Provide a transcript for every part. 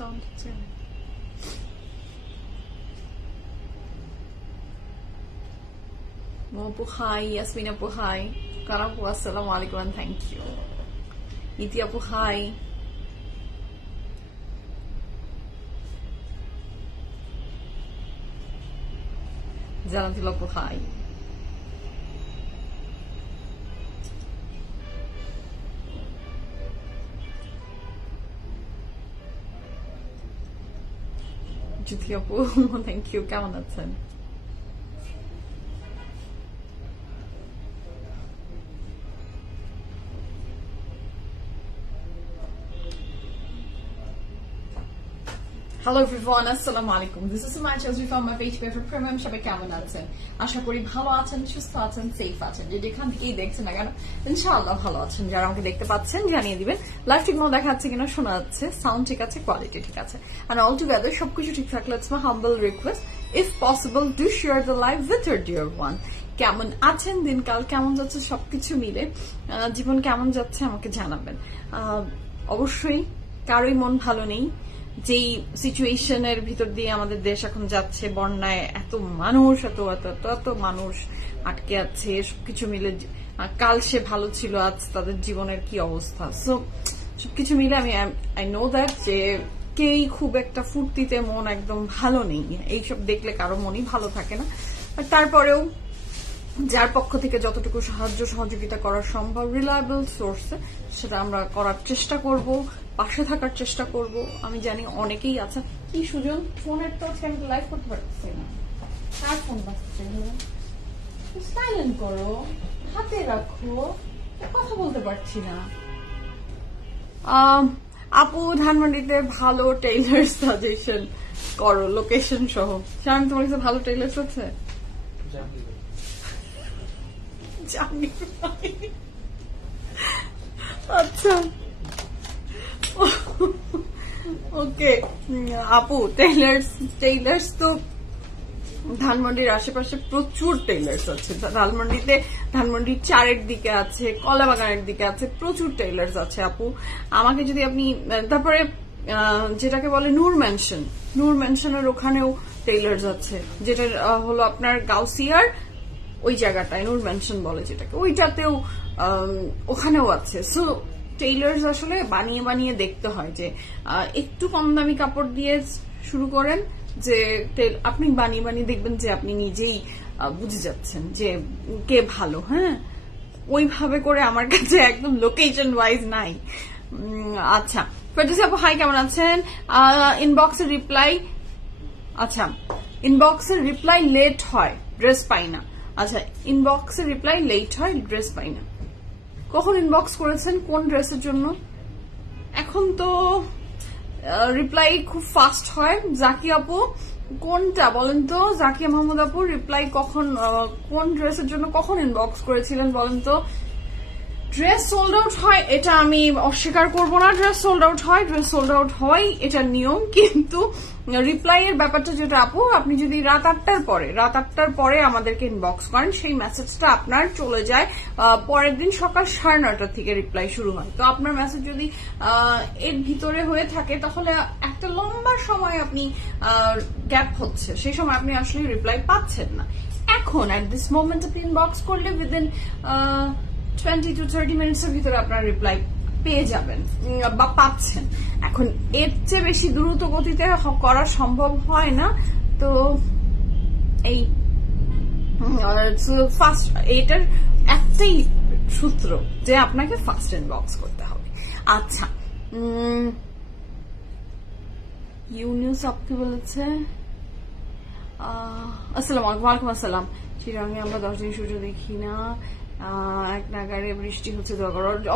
Sound হচ্ছে আপু high, Yasmin আপু হাই, কারা আপু আসসালামু আলাইকুম, থ্যাংক ইউ। ইতি আপু হাই, জানাতুল আপু হাই। জ্যোতি আপু থ্যাংক ইউ, কেমন আছেন? হ্যালো এভরিওয়ান, আসসালামু আলাইকুম। This is my Chowdhury from my page for premium. সবাই কেমন আছেন? আশা করি ভালো আছেন, সুস্থ আছেন, সেফ আছেন। যে যেখান থেকেই দেখছেন না কেন ইনশাআল্লাহ ভালো আছেন। যারা আমাকে দেখতে পাচ্ছেন জানিয়ে দিবেন লাইভ ঠিক মতো দেখা যাচ্ছে কিনা, শোনা যাচ্ছে, সাউন্ড ঠিক আছে, কোয়ালিটি ঠিক আছে, and all together সবকিছু ঠিক থাকলে it's my humble request, if possible do share the live with your dear one. কেমন আছেন? দিনকাল কেমন যাচ্ছে? সবকিছু মিলে জীবন কেমন যাচ্ছে আমাকে জানাবেন। অবশ্যই কারোই মন ভালো নেই যেই সিচুয়েশনের ভিতর দিয়ে আমাদের দেশ এখন যাচ্ছে, বন্যায় এত মানুষ, এত এত এত মানুষ আটকে আছে, সবকিছু মিলে কাল সে ভালো ছিল, আজ তাদের জীবনের কি অবস্থা। সো সবকিছু মিলে আমি আই নো দ্যাট যে কেই খুব একটা ফুর্তিতে মন একদম ভালো নেই, এইসব দেখলে কারো মনই ভালো থাকে না। তারপরেও যার পক্ষ থেকে যতটুকু সাহায্য সহযোগিতা করা সম্ভব রিলায়েবল সোর্সে সেটা আমরা করার চেষ্টা করব, পাশে থাকার চেষ্টা করব। আমি জানি অনেকেই আছে। কি সুজন, ফোনের তো আজকে আমি লাইভ করতে পারছি না, কার ফোন বাজছে? সাইলেন্ট করো, হাতে রাখো, কথা বলতে পারছি না। আপু ধানমন্ডিতে ভালো টেইলার সাজেশন করো, লোকেশন সহ। আমি তোমার কাছে ভালো টেইলার্স আছে? আচ্ছা ওকে আপু, টেইলার্স তো ধানমন্ডির আশেপাশে প্রচুর টেইলার্স আছে। ধানমন্ডির 4-এর দিকে আছে, কলাবাগানের দিকে আছে, প্রচুর টেইলার্স আছে আপু। আমাকে যদি আপনি তারপরে যেটাকে বলে নূর ম্যানশনের ওখানেও টেইলার্স আছে, যেটা হলো আপনার গাউসিয়ার ওই জায়গাটায় নূর ম্যানশন বলে যেটাকে, ওইটাতেও ওখানেও আছে। সো টেইলার্স আসলে বানিয়ে বানিয়ে দেখতে হয় যে একটু কম দামি কাপড় দিয়ে শুরু করেন, যে আপনি বানিয়ে বানিয়ে দেখবেন যে আপনি নিজেই বুঝে যাচ্ছেন যে কে ভালো। হ্যাঁ, ওইভাবে করে আমার কাছে একদম লোকেশন ওয়াইজ নাই। আচ্ছা, ফেরদৌসী আপু হাই, কেমন আছেন? ইনবক্সের রিপ্লাই, আচ্ছা ইনবক্সের রিপ্লাই লেট হয়, ড্রেস পাই না। আচ্ছা, ইনবক্সের রিপ্লাই লেট হয়, ড্রেস পাই না। কখন ইনবক্স করেছেন, কোন ড্রেসের জন্য? এখন তো রিপ্লাই খুব ফাস্ট হয়। জাকি আপু কোনটা বলেন তো? জাকিয়া মাহমুদ আপু রিপ্লাই কখন, কোন ড্রেসের জন্য কখন ইনবক্স করেছিলেন বলেন তো? ড্রেস সোল্ড আউট হয় এটা আমি অস্বীকার করবো না, ড্রেস সোল্ড আউট হয় এটা নিয়ম, কিন্তু রিপ্লাই এর ব্যাপারটা যেটা আপু, আপনি যদি রাত 8টার পরে আমাদেরকে ইনবক্স করেন, সেই মেসেজটা আপনার চলে যায় পরের দিন সকাল 9:30 থেকে রিপ্লাই শুরু হয়। তো আপনার মেসেজ যদি এর ভিতরে হয়ে থাকে তাহলে একটা লম্বা সময় আপনি গ্যাপ হচ্ছে, সেই সময় আপনি আসলে রিপ্লাই পাচ্ছেন না। এখন অ্যাট দিস মোমেন্ট আপনি ইনবক্স করলে উইদিন 20 to 30 মিনিটসের ভিতরে আপনার রিপ্লাই পেয়ে যাবেন বা পাচ্ছেন। এখন এর চেয়ে বেশি দ্রুত গতিতে করা সম্ভব হয় না। তো এই ফাস্ট, এটার একটাই সূত্র যে আপনাকে ফাস্ট ইনবক্স করতে হবে। আচ্ছা, ইউনিউস আপনি বলেছে আসসালাম আলাইকুম। ওয়ালাইকুম আসসালাম। চিরাঙে আমরা 10 দিন সূর্য দেখি না, এক নাগারে বৃষ্টি হচ্ছে।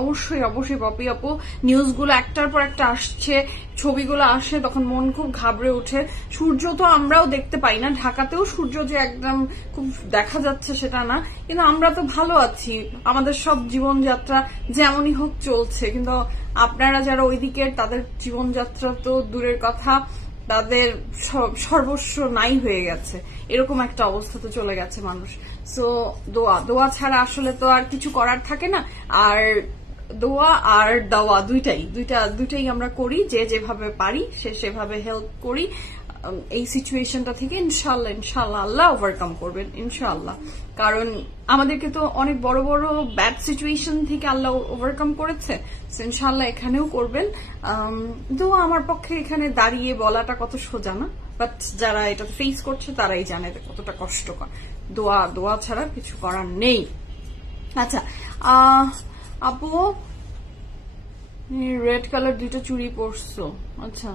অবশ্যই পপি আপু, নিউজগুলো একটার পর একটা আসছে, ছবিগুলো আসে, তখন মন খুব ঘাবড়ে ওঠে। সূর্য তো আমরাও দেখতে পাই না, ঢাকাতেও সূর্য যে একদম খুব দেখা যাচ্ছে সেটা না, কিন্তু আমরা তো ভালো আছি, আমাদের সব জীবনযাত্রা যেমনই হোক চলছে। কিন্তু আপনারা যারা ওইদিকের, তাদের জীবনযাত্রা তো দূরের কথা, তাদের সর্বস্ব নাই হয়ে গেছে, এরকম একটা অবস্থা তো চলে গেছে মানুষ। সো দোয়া ছাড়া আসলে তো আর কিছু করার থাকে না। আর দোয়া আর দাওয়া দুইটাই আমরা করি, যে যেভাবে পারি সেভাবে হেল্প করি। এই সিচুয়েশনটা থেকে ইনশাল্লাহ আল্লাহ ওভারকাম করবেন ইনশাল্লাহ। কারণ আমাদেরকে তো অনেক বড় বড় ব্যাড সিচুয়েশন থেকে আল্লাহ ওভারকাম করেছে, ইনশাল্লাহ এখানেও করবেন। দোয়া আমার পক্ষে এখানে দাঁড়িয়ে বলাটা কত সোজা না, বাট যারা এটা ফেস করছে তারাই জানে কতটা কষ্টকর। দোয়া ছাড়া কিছু করার নেই। আচ্ছা আপু রেড কালার দুটো চুড়ি পরছো, আচ্ছা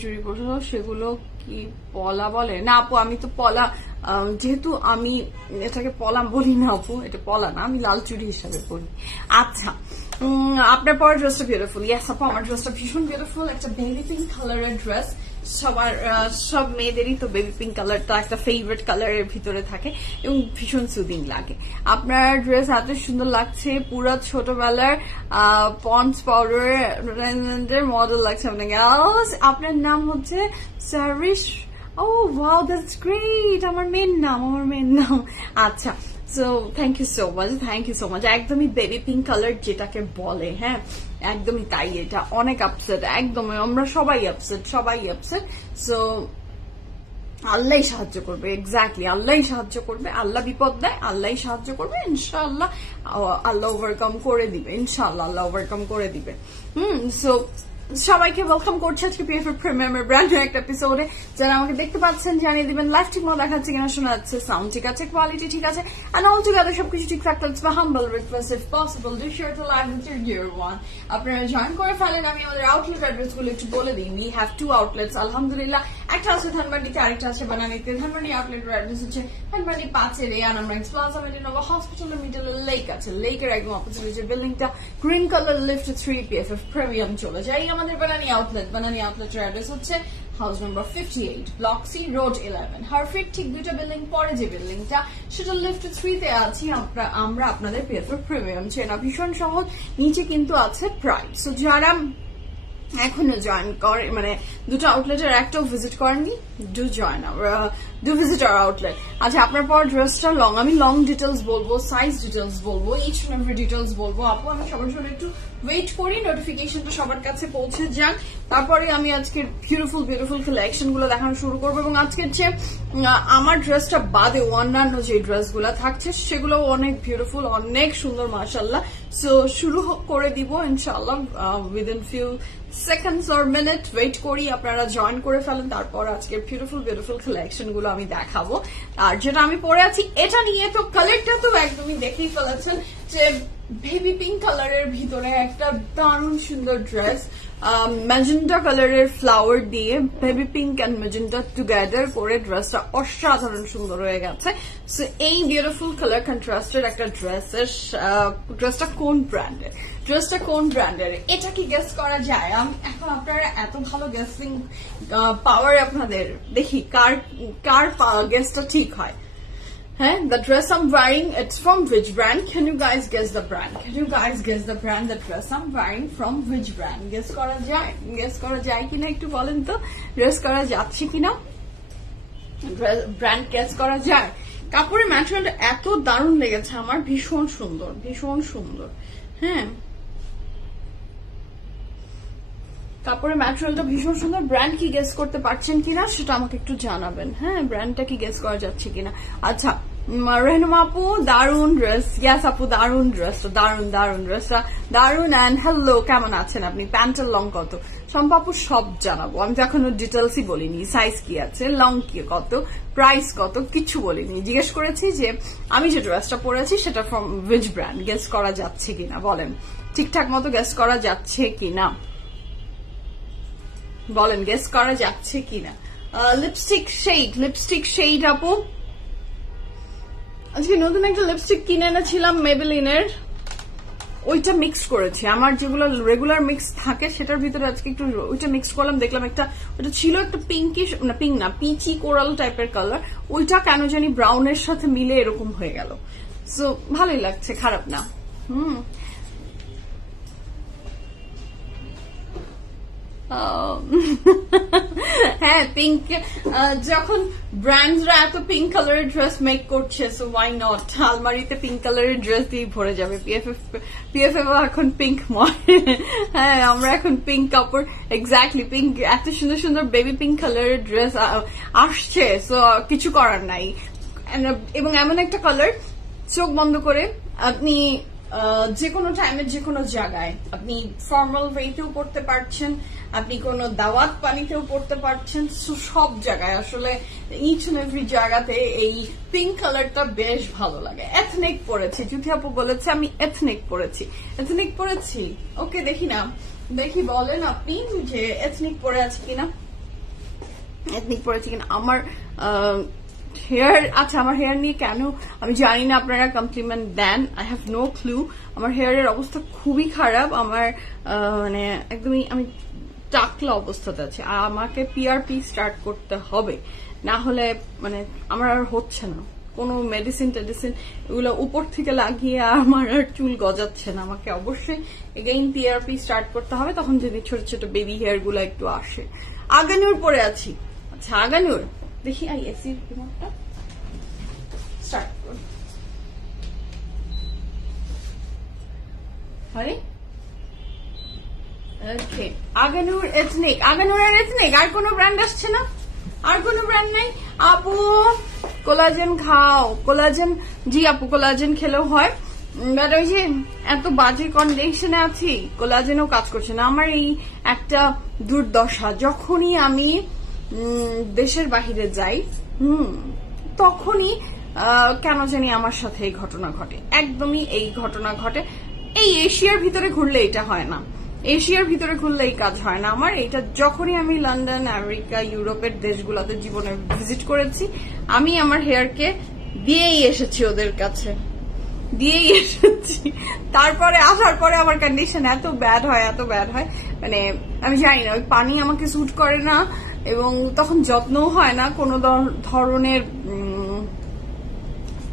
চুড়ি পরছো, সেগুলো কি পলা বলে? না আপু আমি তো পলা, যেহেতু আমি এটাকে পলা বলি না আপু, এটা পলা না, আমি লাল চুড়ি হিসাবে পরি। আচ্ছা আপনার পরের ড্রেসটা বিউটিফুল। ইয়েস আপু আমার ড্রেসটা ভীষণ বিউটিফুল, একটা বেবি পিঙ্ক কালারের ড্রেস। সব মেয়েদেরই তো বেবি পিঙ্ক কালারটা একটা ফেভারিট কালারের ভিতরে থাকে এবং ভীষণ সুদিং লাগে। আপনার ড্রেস এত সুন্দর লাগছে, পুরো ছোটবেলার পন্ডস পাউডার মডেল লাগছে আপনাকে। আপনার নাম হচ্ছে Sarish. Oh wow that's great, আমার মেয়ের নাম। আচ্ছা so thank you so much. একদমই বেবি পিঙ্ক কালার যেটাকে বলে, হ্যাঁ একদমই তাই, এটা অনেক আপসেট, একদমই আমরা সবাই আপসেট। সো আল্লাহ সাহায্য করবে, এক্স্যাক্টলি আল্লাহ সাহায্য করবে, আল্লাহ বিপদ দেয় আল্লাহ সাহায্য করবে ইনশাআল্লাহ, আল্লাহ ওভারকাম করে দিবে ইনশাআল্লাহ, আল্লাহ ওভারকাম করে দিবে। সো সবাইকে ওয়েলকাম করছি আজকে পিএফএফ প্রিমিয়ামের ব্র্যান্ড নিউ একটা এপিসোডে। যারা আমাকে দেখতে পাচ্ছেন জানিয়ে দিবেন লাইভ ঠিক মতো দেখাচ্ছে কিনা, শোনা যাচ্ছে, সাউন্ড ঠিক আছে, কোয়ালিটি ঠিক আছে, এন্ড অল টুগেদার সবকিছু ঠিকঠাক থাকছে। হাম্বল request if possible do share two live with your one. আপনারা জয়েন করে ফেলেন। আমি আমাদের আউটলেট অ্যাড্রেস গুলো একটু বলে দিই। উই হ্যাভ 2 আউটলেটস আলহামদুলিল্লাহ, একটা আছে ধানবান্ডিতে, আরেকটা আছে বানানীতে। ধানবান্ডি আউটলেটের অ্যাড্রেস হচ্ছে ধানবান্ডি 5 আনামরাইজ প্লাজা, মেডিনোভা হসপিটালের মিডলে লেক আছে, লেকের একদম অপোজিটে যে বিল্ডিংটা green colour lift 3 PFF premium. চলে যাই আমাদের বানানী আউটলেটের অ্যাড্রেস হচ্ছে house number 58, block C, road 11, হারফিট। ঠিক দুইটা বিল্ডিং পরে যে বিল্ডিংটা সেটা লিফট 3 তে আছি আমরা। আপনাদের পিএফএফ প্রিমিয়াম চেনা ভীষণ সহজ, নিচে কিন্তু আছে প্রাইস। সো যারা এখনো জয়েন করে, মানে দুটো আউটলেটের একটাও ভিজিট করেননি, ডু ভিজিট আওয়ার আউটলেট। আচ্ছা আপনার পর ড্রেসটা লং, আমি লং ডিটেলস বলবো, সাইজ ডিটেলস বলবো, ইচ এন্ড এভরি ডিটেলস বলবো। আপু আমি সবার জন্য একটু ওয়েট করি, নোটিফিকেশনটা সবার কাছে পৌঁছে যান, তারপরে আমি আজকের বিউটিফুল কালেকশন গুলো দেখানো শুরু করবো। এবং আজকের যে আমার ড্রেসটা বাদে অন্যান্য যে ড্রেসগুলো থাকছে সেগুলো অনেক বিউটিফুল, অনেক সুন্দর মাশাআল্লাহ। সো শুরু করে দিব ইনশাআল্লাহ within few seconds or minute. Wait করি, আপনারা জয়েন করে ফেলেন, তারপর আজকের বিউটিফুল কালেকশন গুলো আমি দেখাবো। আর যেটা আমি পরে আছি এটা নিয়ে তো কালারটা তো একদমই দেখেই ফেলেছেন যে বেবি পিঙ্ক কালারের ভিতরে একটা দারুণ সুন্দর ড্রেস, ম্যাজেন্টা কালারের ফ্লাওয়ার দিয়ে baby pink and magenta together করে ড্রেসটা অসাধারণ সুন্দর হয়ে গেছে। সো এই বিউটিফুল কালার কন্ট্রাস্টের একটা ড্রেসটা কোন ব্র্যান্ডের এটা কি গেস করা যায়? এখন আপনারা এত ভালো গেসিং পাওয়ার আপনাদের, দেখি কার গেসটা ঠিক হয়। The dress I'm wearing, it's from which brand? Can you guys guess the brand? The dress I'm wearing from which brand? Guess করা যায় কিনা একটু বলেন তো, guess করা যাচ্ছে কিনা, ব্র্যান্ড guess করা যায়? কাপড়ের ম্যাটেরিয়ালটা এত দারুণ লেগেছে আমার, ভীষণ সুন্দর। হ্যাঁ কাপড়ের ম্যাটেরিয়ালটা ভীষণ সুন্দর। ব্র্যান্ড কি গেস করতে পারছেন কিনা সেটা আমাকে একটু জানাবেন। হ্যাঁ ব্র্যান্ডটা কি গেস করা যাচ্ছে কিনা। আচ্ছা রেহনুমা আপু দারুন ড্রেস, ইয়াস আপু দারুন ড্রেসটা, দারুন। অ্যান্ড হ্যালো কেমন আছেন আপনি? প্যান্টের লং কত? শম্পা আপু সব জানাবো, আমি তো এখনো ডিটেলসই বলিনি, সাইজ কি আছে, লং কি কত, প্রাইস কত, কিছু বলিনি। জিজ্ঞেস করেছি যে আমি যে ড্রেসটা পরেছি সেটা ফ্রম হুইচ ব্র্যান্ড, গেস করা যাচ্ছে কিনা বলেন, ঠিকঠাক মতো গেস করা যাচ্ছে কিনা বলেন, গেস করা যাচ্ছে কিনা। লিপস্টিক শেড আপু আজকে নতুন একটা লিপস্টিক কিনে এনেছিলাম মেবেলিনের, ওইটা মিক্স করেছি, আমার যেগুলো রেগুলার মিক্স থাকে সেটার ভিতরে আজকে একটু ওইটা মিক্স করলাম। দেখলাম একটা ওইটা ছিল একটা পিঙ্কিশ না, পিঙ্ক না, পিচি কোরাল টাইপের কালার, ওইটা কেন জানি ব্রাউনের সাথে মিলে এরকম হয়ে গেল। সো ভালোই লাগছে, খারাপ না। হ্যাঁ পিঙ্ক, যখন ব্র্যান্ডসরা এত পিঙ্ক কালারের ড্রেস মেক করছে, সো ওয়াই নট, আলমারিতে পিঙ্ক কালারের ড্রেস দিয়ে ভরে যাবে। পিএফএফ এখন পিঙ্ক ময়। হ্যাঁ আমরা এখন পিঙ্ক কাপড়, এক্স্যাক্টলি পিঙ্ক, এত সুন্দর সুন্দর বেবি পিঙ্ক কালারের ড্রেস আসছে, সো কিছু করার নাই। এবং এমন একটা কালার চোখ বন্ধ করে আপনি যে কোনো টাইমে যে কোনো জায়গায় আপনি ফর্মাল ওয়েতেও পড়তে পারছেন, আপনি কোনো দাওয়াত পানিতেও পড়তে পারছেন, সব জায়গায় আসলে ইচ এন্ড এভরি জায়গাতে এই পিঙ্ক কালারটা বেশ ভালো লাগে। এথনিক পরেছি, জুথি আপু বলেছে আমি এথনিক পরেছি। ওকে দেখি না, দেখি বলেন আপনি যে এথনিক পরে আছে কিনা, এথনিক পরেছি কিনা। আমার হেয়ার, আচ্ছা আমার হেয়ার নিয়ে কেন আমি জানি না আপনারা কমপ্লিমেন্ট দেন, আই হ্যাভ নো ক্লু। আমার হেয়ারের অবস্থা খুবই খারাপ, আমার মানে একদমই আমি টাকলা অবস্থাতে আছে, আর আমাকে পিআরপি স্টার্ট করতে হবে, না হলে মানে আমার আর হচ্ছে না। কোনো মেডিসিন টেডিসিন এগুলো উপর থেকে লাগিয়ে আমার আর চুল গজাচ্ছে না, আমাকে অবশ্যই এগেইন পিআরপি স্টার্ট করতে হবে, তখন যদি ছোট ছোট বেবি হেয়ার গুলো একটু আসে। আগানুর পরে আছি, আচ্ছা আগানুর দেখি আইএসির রিমোটটা স্টার্ট করুন। আরে ওকে, আগানুর এথনিক, আগানুরের এথনিক। আর কোনো ব্র্যান্ড আসছে না, আর কোনো ব্র্যান্ড নাই। আপু কোলাজেন খাও, কোলাজেন, জি আপু কোলাজেন খেলেও হয়, বাট ওই যে এত বাজে কন্ডিশনে আছি, কোলাজেনও কাজ করছে না। আমার এই একটা দুর্দশা, যখনই আমি দেশের বাহিরে যাই তখনই কেন জানি আমার সাথে এই ঘটনা ঘটে, একদমই এই ঘটনা ঘটে। এই এশিয়ার ভিতরে ঘুরলে এটা হয় না, এশিয়ার ভিতরে ঘুরলে এই কাজ হয় না আমার। এটা যখনই আমি লন্ডন, আমেরিকা, ইউরোপের দেশগুলোতে জীবনে ভিজিট করেছি, আমি আমার হেয়ারকে দিয়েই এসেছি ওদের কাছে, দিয়েই এসেছি। তারপরে আসার পরে আমার কন্ডিশন এত ব্যাড হয়, এত ব্যাড হয়, মানে আমি জানি না, ওই পানি আমাকে স্যুট করে না, এবং তখন যত্নও হয় না, কোনো ধরনের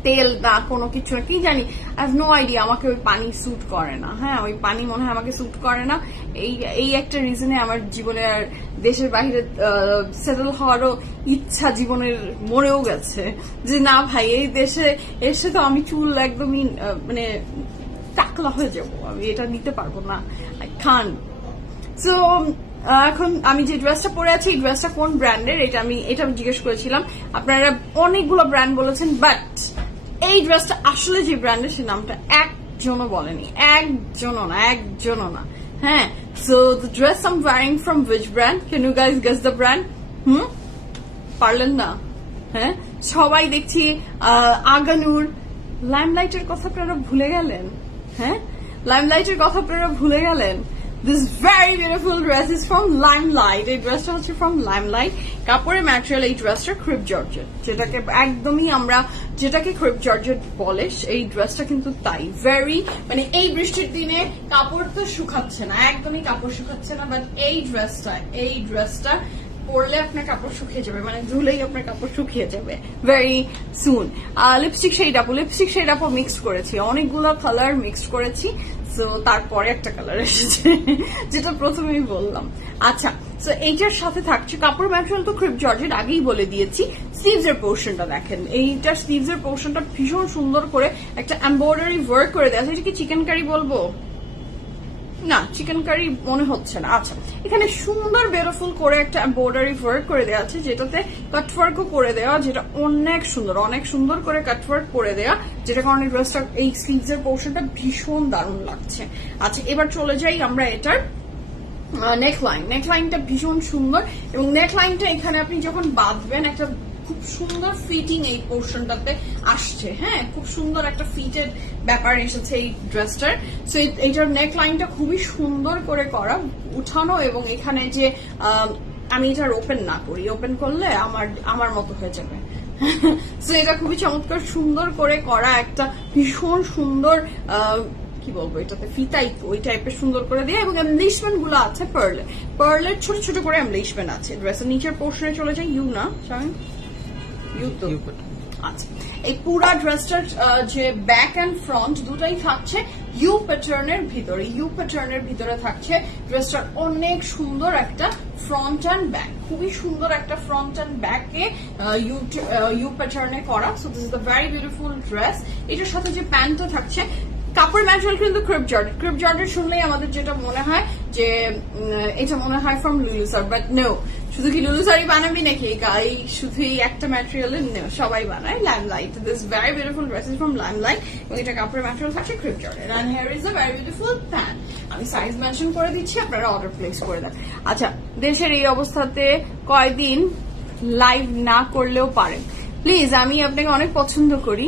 তেল না কোনো কিছু, কি জানি, আই হ্যাভ নো আইডিয়া, আমাকে ওই পানি স্যুট করে না। হ্যাঁ ওই পানি মনে হয় আমাকে স্যুট করে না, এই একটা রিজনে আমার জীবনে আর দেশের বাইরে সেটেল হওয়ারও ইচ্ছা জীবনের মরেও গেছে, যে না ভাই এই দেশে এসে তো আমি চুল একদমই মানে টাকলা হয়ে যাবো, আমি এটা নিতে পারবো না, আই কান্ট। সো এখন আমি যে ড্রেসটা পরে আছি, এই ড্রেসটা কোন ব্র্যান্ডের এটা আমি জিজ্ঞেস করেছিলাম, আপনারা অনেকগুলো ব্র্যান্ড বলেছেন, বাট এই ড্রেসটা আসলে যে ব্র্যান্ডের সে নামটা একজনও বলেনি, একজনও না। হ্যাঁ, so the dress I am wearing from which brand, can you guys guess the brand? পারলেন না? হ্যাঁ, সবাই দেখছি আগানুর। লাইমলাইটের কথা আপনারা ভুলে গেলেন? হ্যাঁ, লাইমলাইটের কথা আপনারা ভুলে গেলেন? This very beautiful dress is from Limelight. এই ড্রেসটা হচ্ছে from Limelight। কাপড়ের ম্যাটেরিয়াল এই ড্রেসটা ক্রিপ জর্জেট, যেটাকে একদমই আমরা যেটাকে ক্রিপ জর্জেট বলে, এই ড্রেসটা কিন্তু তাই। ভেরি মানে এই বৃষ্টির দিনে কাপড় তো শুকাচ্ছে না, একদমই কাপড় শুকাচ্ছে না, বাট এই ড্রেসটা পরলে আপনার কাপড় শুকিয়ে যাবে, মানে ধুলেই আপনার কাপড় শুকিয়ে যাবে ভেরি সুন। লিপস্টিক শেড আপও মিক্স করেছি, অনেকগুলো কালার মিক্স করেছি, সো তারপরে একটা কালার এসেছে যেটা প্রথমেই বললাম। আচ্ছা, সো এইটার সাথে থাকছে কাপড় ম্যাটেরিয়াল তো ক্রিপ জর্জেট, আগেই বলে দিয়েছি। স্লিভস এর পোর্শনটা দেখেন, এইটার স্লিভস এর পোর্শনটা ভীষণ সুন্দর করে একটা এমব্রয়ডারি ওয়ার্ক করে দেওয়া আছে। এটা কি চিকেন কারি বলবো? না, চিকেন কারি মনে হচ্ছে না। আচ্ছা, এখানে সুন্দর বিউটিফুল করে একটা এমব্রয়ডারি ওয়ার্ক করে দেওয়া আছে, যেটাতে কাটওয়ার্কও করে দেওয়া, যেটা অনেক সুন্দর করে কাটওয়ার্ক করে দেওয়া, যেটা কারণে ড্রেসটা এই স্লিভস এর পোর্শনটা ভীষণ দারুণ লাগছে। আচ্ছা, এবার চলে যাই আমরা এটার নেকলাইনটা ভীষণ সুন্দর, এবং নেকলাইনটা এখানে আপনি যখন বাঁধবেন একটা খুব সুন্দর ফিটিং এই পোর্শনটাতে আসছে। হ্যাঁ, খুব সুন্দর একটা ফিটেড ব্যাপার এসেছে এই ড্রেসটার। সো এইটার নেক লাইনটা খুবই সুন্দর করে করা, উঠানো, এবং এখানে যে আমি এটার ওপেন না করি, ওপেন করলে আমার মতো হয়ে যাবে। সো এটা খুবই চমৎকার সুন্দর করে করা, একটা ভীষণ সুন্দর কি বলবো, এটাতে ফিতাই ওই টাইপের সুন্দর করে দেয়া, এবং এমব্লিশমেন্ট গুলো আছে পার্লের ছোট ছোট করে এমব্লিশমেন্ট আছে। ড্রেসের নিচের পোর্শনে চলে যায়, ইউ না শামিম, আচ্ছা, এই পুরা ড্রেসটার যে ব্যাক এন্ড ফ্রন্ট দুটাই থাকছে ইউ প্যাটার্নের ভিতরে, ইউ প্যাটার্নের ভিতরে থাকছে ড্রেসটার অনেক সুন্দর একটা ফ্রন্ট অ্যান্ড ব্যাক, খুবই সুন্দর একটা ফ্রন্ট অ্যান্ড ব্যাকে ইউ প্যাটার্নে করা। So this is the very beautiful dress. এটার সাথে যে প্যান্টটা থাকছে, কাপড় ম্যাটেরিয়াল কিন্তু ক্রিপ জর্জেট। ক্রিপ জর্জেট শুনলেই আমাদের যেটা মনে হয় যে এটা মনে হয় ফ্রম লুলুসার, বাট নো। শুধু কি লুলুসারই বানাবি নাকি? এই শুধু এই একটা ম্যাটেরিয়ালের সবাই বানায়, Limelight. This very beautiful dress is from Limelight এবং এটা কাপড়ের ম্যাটেরিয়াল থাকছে crepe georgette. And here is a very beautiful pant. আমি সাইজ মেনশন করে দিচ্ছি, আপনারা অর্ডার প্লেস করে দেন। আচ্ছা, দেশের এই অবস্থাতে কয়দিন লাইভ না করলেও পারেন প্লিজ। আমি আপনাকে অনেক পছন্দ করি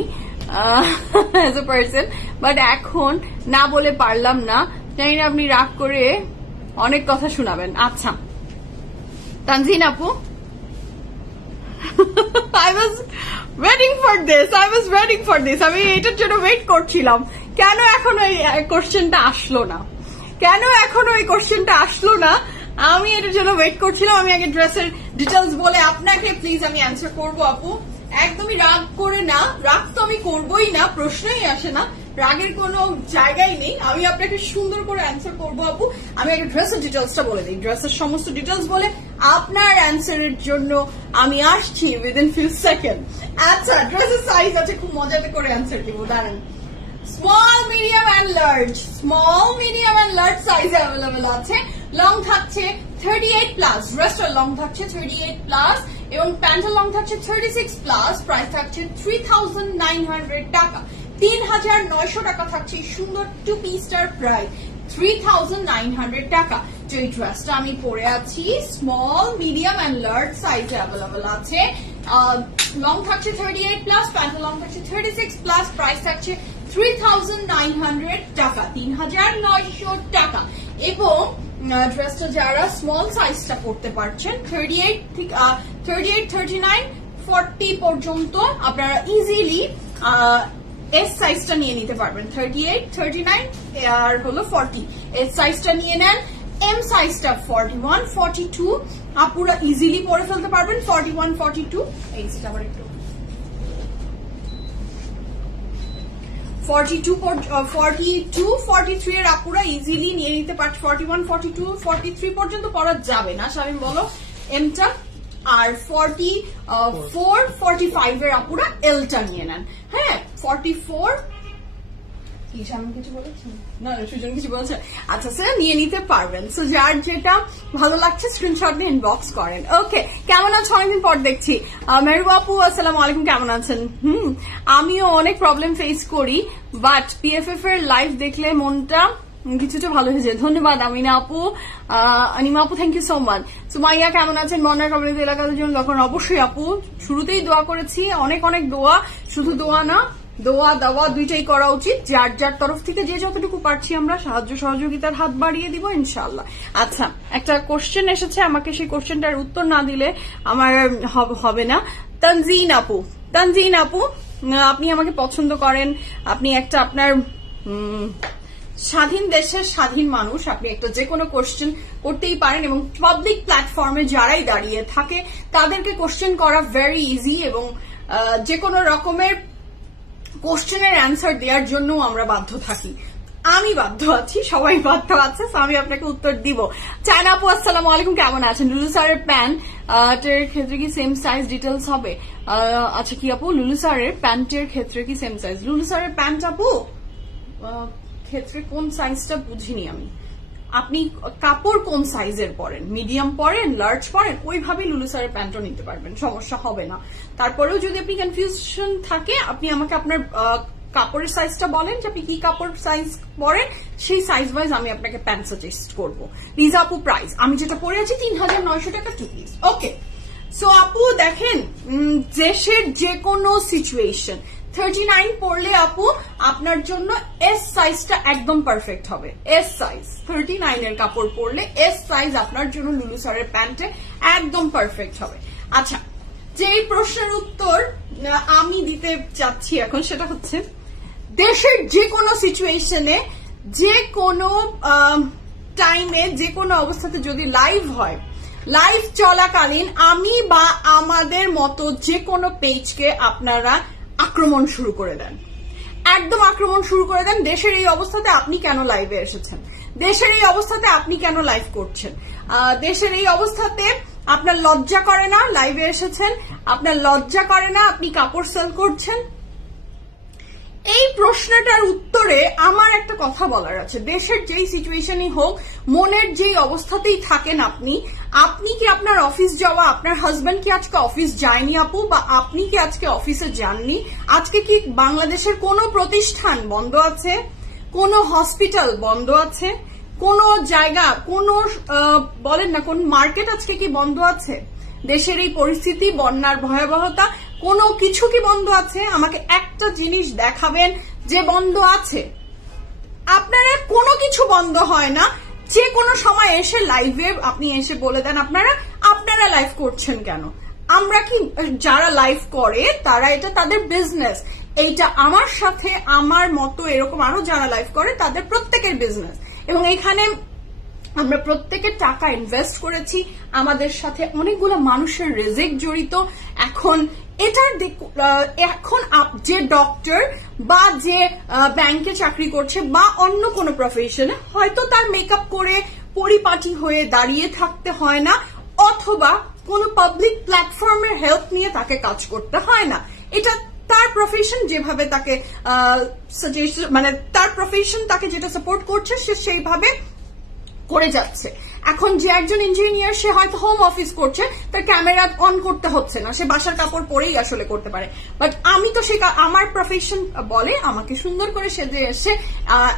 as a person, but এখন না বলে পারলাম না। জানি না আপনি রাগ করে অনেক কথা শোনাবেন। আচ্ছা তানজিন আপু, I was waiting for this. আমি এটার জন্য ওয়েট করছিলাম। কেন এখন ওই কোশ্চেনটা আসলো না? আমি এটার জন্য ওয়েট করছিলাম। আমি আগে ড্রেসের ডিটেলস বলে আপনাকে প্লিজ আমি অ্যান্সার করবো আপু। একদমই রাগ করে না, রাগ তো আমি করবোই না, প্রশ্নই আসে না, রাগের কোনো জায়গায় নেই। আমি আপনাকে সুন্দর করে অ্যান্সার করবো আপু। আমি একটা ড্রেসের ডিটেলসটা বলে দিই, ড্রেসের সমস্ত ডিটেলস বলে আপনার অ্যান্সারের জন্য আমি আসছি উইদিন ফিউ সেকেন্ড। আচ্ছা, ড্রেসের সাইজ আছে, খুব মজাতে করে অ্যান্সার দিব, দাঁড়ান। Small, medium and large size available আছে। লং থাকছে 38+, ড্রেসটার লং থাকছে 38+ এবং প্যান্টের লং থাকছে 36+। প্রাইস থাকছে 3900 টাকা, 3900 টাকা থাকছে সুন্দর 2 পিসটার প্রাইস 3900 টাকা। যে ড্রেসটা আমি পরে আছি small, medium and large size available আছে। লং থাকছে 38+, প্যান্টের লং থাকছে 36+। প্রাইস থাকছে 3900 টাকা, 3900 টাকা। এবং ড্রেসটা যারা স্মল সাইজটা পড়তে পারছেন 38, 39, 40 পর্যন্ত আপনারা ইজিলি এস সাইজটা নিয়ে নিতে পারবেন। 38, 39 আর হলো 40 এস সাইজটা নিয়ে নেন। এম সাইজটা 41, 42 আপুরা ইজিলি পরে ফেলতে পারবেন। 41, 42 এই সেটা আবার একটু 42, 43 এর আপুরা ইজিলি নিয়ে নিতে পারছে। 41, 42, 43 পর্যন্ত পরা যাবে না শামিম বলো এমটা। আর 44, 45 এর আপুরা এলটা নিয়ে নেন। হ্যাঁ, 44 কি শামিম কিছু বলেছেন? না, সুজন কিছু বলেছে। আচ্ছা স্যার, নিয়ে নিতে পারবেন। সো যার যেটা ভালো লাগছে স্ক্রিনশট দিয়ে ইনবক্স করেন। ওকে, কেমন আছো? অনেকদিন পর দেখছি। মেহরু আপু আসসালামু আলাইকুম, কেমন আছেন? আমিও অনেক প্রবলেম ফেস করি, বাট পিএফএফ এর লাইভ দেখলে মনটা কিছুটা ভালো হয়ে যায়। ধন্যবাদ আমিনা আপু, আনিমা আপু, thank you so much. Sumaiya কেমন আছেন? মনের কবলিত এলাকার জন্য যখন অবশ্যই আপু শুরুতেই দোয়া করেছি, অনেক অনেক দোয়া, শুধু দোয়া না দোয়া দাওয়া দুইটাই করা উচিত। যার যার তরফ থেকে যে যতটুকু পারছি আমরা সাহায্য সহযোগিতার হাত বাড়িয়ে দিব ইনশাআল্লাহ। আচ্ছা, একটা কোশ্চেন এসেছে, আমাকে সেই কোশ্চেনটার উত্তর না দিলে আমার হবে না। তানজিন আপু, আপনি আমাকে পছন্দ করেন, আপনি একটা আপনার স্বাধীন দেশের স্বাধীন মানুষ, আপনি একটা যে কোনো কোশ্চেন করতেই পারেন এবং পাবলিক প্ল্যাটফর্মে যারাই দাঁড়িয়ে থাকে তাদেরকে কোশ্চেন করা ভেরি ইজি এবং যে কোনো রকমের কোশ্চেনের অ্যান্সার দেওয়ার জন্য আমরা বাধ্য থাকি। আমি বাধ্য আছি, সবাই বাধ্য আছে, আমি আপনাকে উত্তর দিব। চায়না আপু আসসালামু আলাইকুম, কেমন আছেন? লুলু স্যারের প্যান্টের ক্ষেত্রে কি সেম সাইজ ডিটেলস হবে? আচ্ছা কি আপু, লুলু স্যারের প্যান্টের ক্ষেত্রে কি সেম সাইজ? লুলু স্যারের প্যান্ট আপু ক্ষেত্রে কোন সাইজটা বুঝিনি আমি। আপনি কাপড় কোন সাইজের পরেন, মিডিয়াম পরেন, লার্জ পরেন, ওইভাবেই লুলু স্যারের প্যান্টও নিতে পারবেন, সমস্যা হবে না। তারপরেও যদি আপনি কনফিউশন থাকে, আপনি আমাকে আপনার কাপড়ের সাইজটা বলেন যে আপনি কি কাপড় সাইজ পরেন, সেই সাইজ ওয়াইজ আমি আপনাকে প্যান্ট সাজেস্ট করবো। লিজা আপু প্রাইস আমি যেটা পরে আছি 3900 টাকা 2 পিস। ওকে, সো আপু দেখেন, দেশের যে কোনো সিচুয়েশন 39 পরলে আপু আপনার জন্য এস সাইজটা একদম পারফেক্ট হবে। এস সাইজ 39 এর কাপড় পরলে এস সাইজ আপনার জন্য লুলু স্যারের প্যান্টে একদম পারফেক্ট হবে। আচ্ছা, যেই প্রশ্নের উত্তর আমি দিতে চাচ্ছি এখন সেটা হচ্ছে, দেশের যে কোনো সিচুয়েশনে, যে কোনো টাইমে, যে কোনো অবস্থাতে যদি লাইভ হয়, লাইভ চলাকালীন আমি বা আমাদের মতো যে কোনো পেজকে আপনারা আক্রমণ শুরু করে দেন, একদম আক্রমণ শুরু করে দেন। দেশের এই অবস্থাতে আপনি কেন লাইভে এসেছেন, দেশের এই অবস্থাতে আপনি কেন লাইভ করছেন, দেশের এই অবস্থাতে আপনার লজ্জা করে না লাইভে এসেছেন, আপনার লজ্জা করে না আপনি কাপড় সেল করছেন। এই প্রশ্নটার উত্তরে আমার একটা কথা বলার আছে। দেশের যেই সিচুয়েশনই হোক, মনের যেই অবস্থাতেই থাকেন আপনি কি আপনার অফিস যাওয়া, আপনার হাজবেন্ড কি আজকে অফিস যায়নি আপু, বা আপনি কি আজকে অফিসে যাননি? আজকে কি বাংলাদেশের কোনো প্রতিষ্ঠান বন্ধ আছে, কোনো হসপিটাল বন্ধ আছে, কোন জায়গা, কোন বলেন না কোন মার্কেট আজকে কি বন্ধ আছে? দেশের এই পরিস্থিতি, বন্যার ভয়াবহতা, কোনো কিছু কি বন্ধ আছে? আমাকে একটা জিনিস দেখাবেন যে বন্ধ আছে। আপনারা কোনো কিছু বন্ধ হয় না। যে কোনো সময় এসে লাইভে আপনি এসে বলে দেন আপনারা লাইভ করছেন কেন? আমরা কি, যারা লাইভ করে তারা এটা তাদের বিজনেস, এইটা আমার সাথে আমার মতো এরকম আরো যারা লাইভ করে তাদের প্রত্যেকের বিজনেস, এবং এখানে আমরা প্রত্যেকে টাকা ইনভেস্ট করেছি, আমাদের সাথে অনেকগুলো মানুষের রিজিক জড়িত। এখন যে ডক্টর বা যে ব্যাংকে চাকরি করছে বা অন্য কোনো প্রফেশনে, হয়তো তার মেকআপ করে পরিপাটি হয়ে দাঁড়িয়ে থাকতে হয় না, অথবা কোনো পাবলিক প্ল্যাটফর্মের হেল্প নিয়ে তাকে কাজ করতে হয় না। এটা তার প্রফেশন, যেভাবে তাকে মানে তার প্রফেশন তাকে যেটা সাপোর্ট করছে সে সেইভাবে করে যাচ্ছে। এখন যে একজন ইঞ্জিনিয়ার, সে হয়তো হোম অফিস করছে, তার ক্যামেরা অন করতে হচ্ছে না, সে বাসার কাপড় পরেই আসলে করতে পারে। বাট আমি তো আমার প্রফেশন বলে আমাকে সুন্দর করে সেজে এসে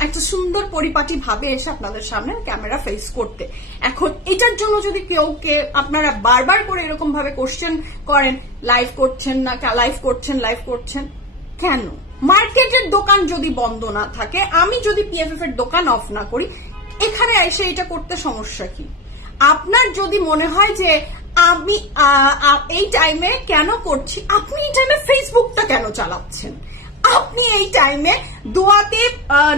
একটা সুন্দর পরিপাটি ভাবে এসে আপনাদের সামনে ক্যামেরা ফেস করতে। এখন এটার জন্য যদি কেউকে আপনারা বারবার করে এরকম ভাবে কোশ্চেন করেন, লাইভ করছেন না, লাইভ করছেন কেন? মার্কেটের দোকান যদি বন্ধ না থাকে, আমি যদি পিএফএফ এর দোকান অফ না করি, এখানে এসে এটা করতে সমস্যা কি? আপনার যদি মনে হয় যে আমি এই টাইমে কেন করছি, আপনি এই টাইমে ফেসবুকটা কেন চালাচ্ছেন? আপনি এই টাইমে দোয়াতে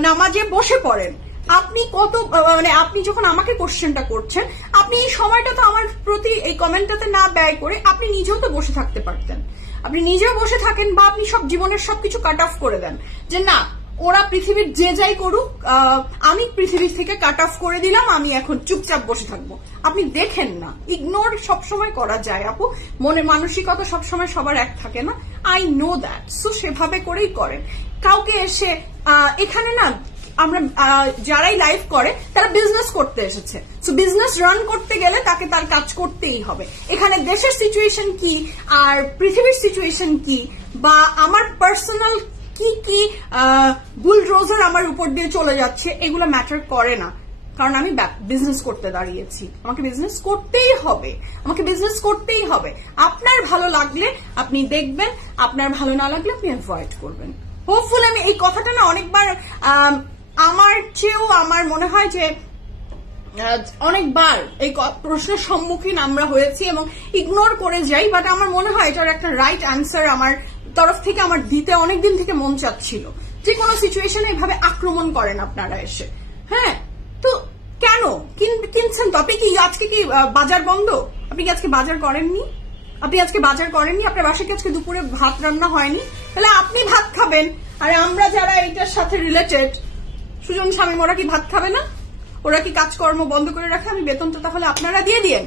নামাজে বসে পড়েন। আপনি আপনি যখন আমাকে কোশ্চেনটা করছেন, আপনি এই সময়টা তো আমার প্রতি এই কমেন্টটাতে না ব্যয় করে আপনি নিজেও তো বসে থাকতে পারতেন। আপনি নিজেও বসে থাকেন, বা আপনি সব জীবনের সবকিছু কাট অফ করে দেন যে না, ওরা পৃথিবীর যে যাই করুক, আমি পৃথিবী থেকে কাট অফ করে দিলাম, আমি এখন চুপচাপ বসে থাকবো। আপনি দেখেন না, ইগনোর সবসময় করা যায় আপু, মনে মানসিকতা সবসময় সবার এক থাকে না, আই নো দ্যাট। সো সেভাবে করেই করেন। কাউকে এসে এখানে না, আমরা যারাই লাইভ করে তারা বিজনেস করতে এসেছে, সো বিজনেস রান করতে গেলে তাকে তার কাজ করতেই হবে। এখানে দেশের সিচুয়েশন কি আর পৃথিবীর সিচুয়েশন কি, বা আমার পার্সোনাল কি কি বুলডোজার আমার উপর দিয়ে চলে যাচ্ছে, এগুলো ম্যাটার করে না। কারণ আমি বিজনেস করতে দাঁড়িয়েছি, আমাকে বিজনেস করতেই হবে। আপনার ভালো লাগলে আপনি দেখবেন, আপনার ভালো না লাগলে আপনি অ্যাভয়েড করবেন। হোপফুল আমি এই কথাটা না অনেকবার আমার চেয়েও আমার মনে হয় যে অনেকবার এই প্রশ্নের সম্মুখীন আমরা হয়েছি এবং ইগনোর করে যাই, বাট আমার মনে হয় এটার একটা রাইট অ্যান্সার আমার তরফ থেকে আমার দিতে অনেকদিন থেকে মন চাচ্ছিল। যে কোনো সিচুয়েশনে এভাবে আক্রমণ করেন আপনারা এসে। হ্যাঁ, তো কেন কিনছেন তো? আপনি কি আজকে কি বাজার বন্ধ? আপনি কি আজকে বাজার করেননি? আপনার বাসায় কি আজকে দুপুরে ভাত রান্না হয়নি? তাহলে আপনি ভাত খাবেন, আর আমরা যারা এইটার সাথে রিলেটেড, সুজন স্বামী, ওরা কি ভাত খাবে না? ওরা কি কাজকর্ম বন্ধ করে রাখে? আমি বেতনটা তাহলে আপনারা দিয়ে দিয়েন,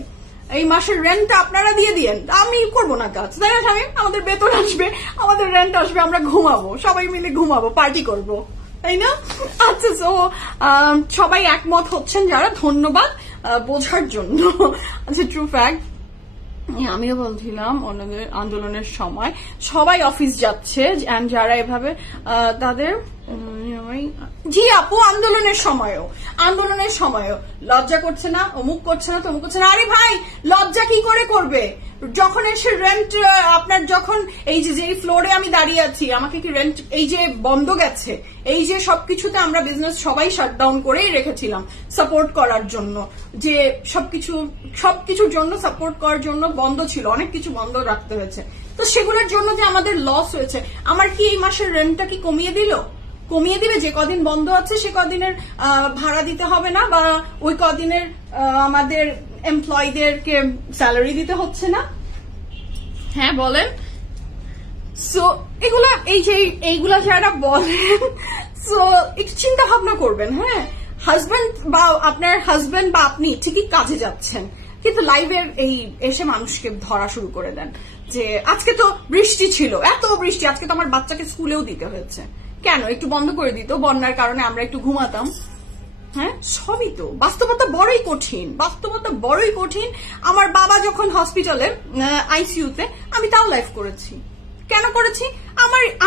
এই মাসের রেন্টটা আপনারা দিয়ে দিয়েন, আমি করবো না কাজ, তাই না স্বামী? আমাদের বেতন আসবে, আমাদের রেন্ট আসবে, আমরা ঘুমাবো, সবাই মিলে ঘুমাবো, পার্টি করবো, তাই না? আচ্ছা, সো সবাই একমত হচ্ছেন যারা, ধন্যবাদ বোঝার জন্য। আচ্ছা, ট্রু ফ্যাক্ট, আমিও বলছিলাম ওনাদের আন্দোলনের সময় সবাই অফিস যাচ্ছে, যারা এভাবে তাদের, জি আপু, আন্দোলনের সময়ও লজ্জা করছে না, অমুক করছে না, তমুক করছে না। আরে ভাই, লজ্জা কি করে করবে? যখন এসে রেন্ট আপনার, যখন এই যে ফ্লোরে আমি দাঁড়িয়ে আছি, আমাকে কি রেন্ট, এই যে বন্ধ গেছে, এই যে সবকিছুতে আমরা বিজনেস সবাই শাটডাউন করেই রেখেছিলাম সাপোর্ট করার জন্য, যে সবকিছুর জন্য সাপোর্ট করার জন্য বন্ধ ছিল, অনেক কিছু বন্ধ রাখতে হয়েছে। তো সেগুলোর জন্য যে আমাদের লস হয়েছে, আমার কি এই মাসের রেন্টটা কি কমিয়ে দিবে? যে কদিন বন্ধ আছে সে কদিনের ভাড়া দিতে হবে না, বা ওই কদিনের আমাদের এমপ্লয়ীদেরকে স্যালারি দিতে হচ্ছে না? হ্যাঁ বলেন। সো এগুলা এইগুলা যারা বলেন, সো একটু চিন্তা ভাবনা করবেন। হ্যাঁ, হাজবেন্ড বা আপনার হাজবেন্ড বা আপনি ঠিকই কাজে যাচ্ছেন, কিন্তু লাইভের এসে মানুষকে ধরা শুরু করে দেন যে আজকে তো বৃষ্টি ছিল, এত বৃষ্টি, আজকে তো আমার বাচ্চাকে স্কুলেও দিতে হয়েছে। কেন? একটু বন্ধ করে দিত, বন্যার কারণে আমরা একটু ঘুমাতাম। হ্যাঁ, সবই তো বাস্তবতা বড়ই কঠিন, বাস্তবতা বড়ই কঠিন। আমার বাবা যখন হসপিটালে আইসিইউতে, আমি তাও লাইভ করেছি। কেন করেছি?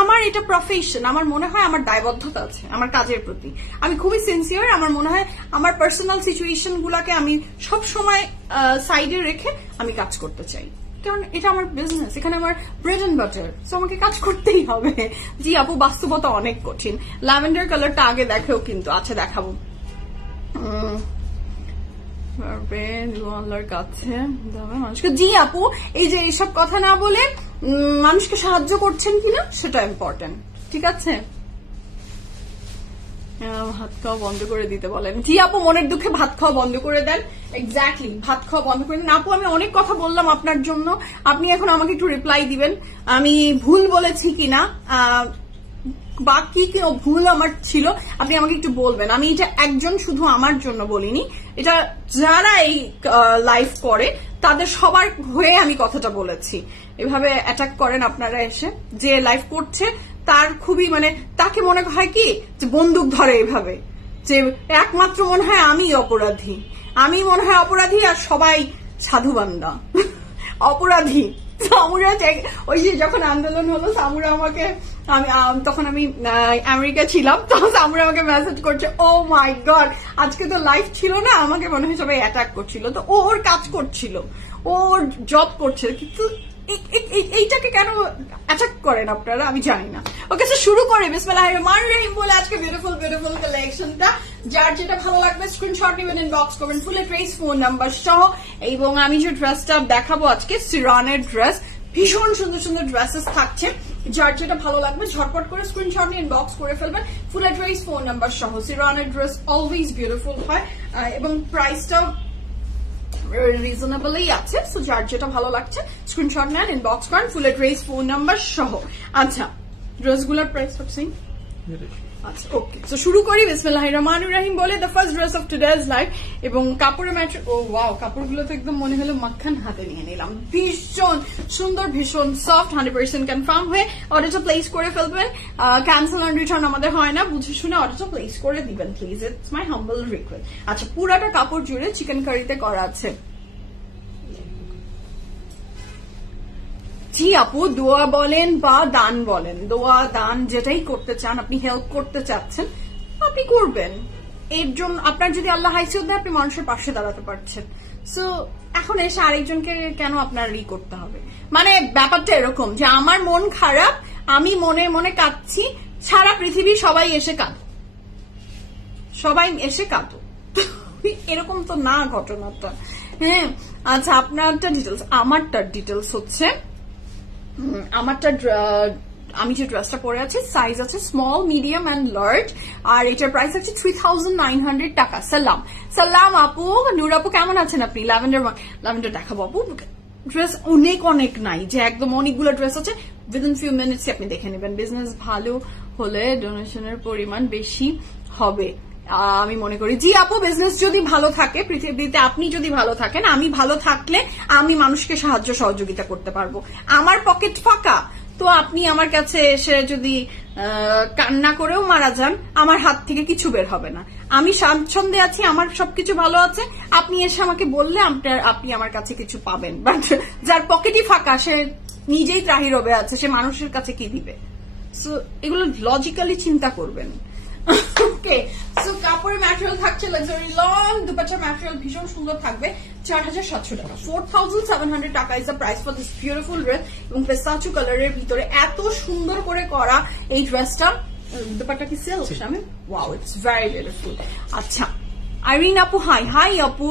আমার এটা প্রফেশন, আমার মনে হয় আমার দায়বদ্ধতা আছে আমার কাজের প্রতি, আমি খুবই সিনসিয়ার। আমার মনে হয় আমার পার্সোনাল সিচুয়েশন গুলাকে আমি সব সময় সাইডে রেখে আমি কাজ করতে চাই, কারণ এটা আমার বিজনেস, এখানে আমার ব্রেড এন্ড বাটার, সো আমাকে কাজ করতেই হবে। জি আপু, বাস্তবতা অনেক কঠিন। ল্যাভেন্ডার কালারটা আগে দেখেও কিন্তু, আচ্ছা দেখাবো কাছে মানুষকে। জি আপু, এই যে এইসব কথা না বলে মানুষকে সাহায্য করছেন কিনা সেটা ইম্পর্টেন্ট, ঠিক আছে? ভাত খাওয়া বন্ধ করে দিতে বলেন। জি আপু, মনের দুঃখে ভাত খাওয়া বন্ধ করে দেন। এক্স্যাক্টলি, ভাত খাওয়া বন্ধ করে দেন। আপু, আমি অনেক কথা বললাম আপনার জন্য, আপনি এখন আমাকে একটু রিপ্লাই দিবেন আমি ভুল বলেছি কিনা, বা কি কি ভুল আমার ছিল আপনি আমাকে একটু বলবেন। আমি এটা একজন শুধু আমার জন্য বলিনি, এটা যারা এই লাইভ করে তাদের সবার হয়ে আমি কথাটা বলেছি। এভাবে অ্যাটাক করেন আপনারা এসে, যে লাইভ করছে তার খুবই তাকে মনে হয় কি যে বন্দুক ধরে, এভাবে যে একমাত্র মনে হয় আমি অপরাধী, আমি মনে হয় অপরাধী আর সবাই সাধুবান্দা অপরাধী। সামুরা ওই যে যখন আন্দোলন হলো, সামুরা আমাকে, তখন আমি আমেরিকা ছিলাম, তো সামুরা আমাকে মেসেজ করছে, ও মাই গড আজকে তো লাইভ ছিল না, আমাকে মনে হয় সবাই অ্যাটাক করছিল। তো ওর কাজ করছিল, ওর জব করছিল, কিন্তু এইটাকে কেন অ্যাটাক করেন আপনারা আমি জানি না। ওকে, শুরু করে বিসমিল্লাহির রহমানির রহিম বলে আজকে বিউটিফুল বিউটিফুল কালেকশনটা। যার যেটা ভালো লাগবে স্ক্রিনশট নেবেন, ইনবক্স করবেন ফুল ট্রেস ফোন নাম্বার সহ। এবং আমি যে ড্রেসটা দেখাবো আজকে, সিরনের ড্রেস, ভীষণ সুন্দর সুন্দর ড্রেসেস থাকছে। যার যেটা ভালো লাগবে ঝটপট করে স্ক্রিনশট নিয়ে ইনবক্স করে ফেলবেন ফুল অ্যাড্রেস ফোন নাম্বার সহ। সিরনের ড্রেস অলওয়েজ বিউটিফুল হয় এবং প্রাইসটাও রিজনেবলই আছে। সো যার যেটা ভালো লাগছে স্ক্রিনশট নেন, ইনবক্স করেন ফুল অ্যাড্রেস ফোন নাম্বার সহ। আচ্ছা, ড্রেসগুলোর প্রাইস সবসেম। আচ্ছা, ওকে, তো শুরু করি বিসমিল্লাহির রহমানির রহিম বলে the first dress of today's live. এবং কাপড়ের ম্যাটেরিয়াল, ও ওয়াও, কাপড়গুলো তো একদম মনে হলো মাখন হাতে নিয়ে নিলাম, ভীষণ সুন্দর, ভীষণ সফট, 100% কনফার্ম হয়ে অর্ডারটা প্লেস করে ফেলবেন। ক্যান্সেল অ্যান্ড রিটার্ন আমাদের হয় না, বুঝে শুনে অর্ডারটা প্লেস করে দিবেন please, it's my humble request. আচ্ছা, পুরাটা কাপড় জুড়ে চিকেন কারিতে করা আছে। জি আপু, দোয়া বলেন বা দান বলেন, দোয়া দান যেটাই করতে চান, আপনি হেল্প করতে চাচ্ছেন আপনি করবেন। এর জন্য আপনার যদি আল্লাহ হাইসিয়ত দেয়, আপনি মানুষের পাশে দাঁড়াতে পারছেন। সো এখন এসে আরেকজনকে কেন আপনার করতে হবে? ব্যাপারটা এরকম যে আমার মন খারাপ, আমি মনে মনে কাঁদছি, সারা পৃথিবী সবাই এসে কাঁদো, এরকম তো না ঘটনাটা। হ্যাঁ, আচ্ছা, আপনারটা ডিটেলস, আমারটার ডিটেলস হচ্ছে, আমি যে ড্রেসটা পরে আছি সাইজ আছে স্মল, মিডিয়াম অ্যান্ড লার্জ, আর এটার প্রাইস আছে 3900 টাকা। সালাম আপু, নূর আপু কেমন আছেন আপনি? ল্যাভেন্ডার দেখাবো আপু, ড্রেস অনেক অনেক নাই যে একদম অনেকগুলো ড্রেস আছে, উইদিন ফিউ মিনিটস আপনি দেখে নেবেন। বিজনেস ভালো হলে ডোনেশনের পরিমাণ বেশি হবে আমি মনে করি। জি আপু, বিজনেস যদি ভালো থাকে, পৃথিবীতে আপনি যদি ভালো থাকেন, আমি ভালো থাকলে আমি মানুষকে সাহায্য সহযোগিতা করতে পারবো। আমার পকেট ফাঁকা, তো আপনি আমার কাছে এসে যদি কান্না করেও মারা যান, আমার হাত থেকে কিছু বের হবে না। আমি স্বাচ্ছন্দ্যে আছি, আমার সবকিছু ভালো আছে, আপনি এসে আমাকে বললে আপনি আমার কাছে কিছু পাবেন। বাট যার পকেটই ফাঁকা, সে নিজেই ত্রাহিরবে আছে, সে মানুষের কাছে কি দিবে? সো এগুলো লজিক্যালি চিন্তা করবেন। ওকে, সো কাপড়ের ম্যাটেরিয়াল থাকছে লাক্সারি লং, দুপাট্টার ম্যাটেরিয়াল ভীষণ সুন্দর থাকবে, 4700 টাকা, 4700 টাকা is the price for this beautiful dress. এবং পেস্তাচু কালারের ভিতরে এত সুন্দর করে করা এই ড্রেসটা, দুপাট্টা কি সিল্ক, আমি ওয়াও, ইটস ভেরি বিউটিফুল। আচ্ছা, আইরিন আপু হাই আপু,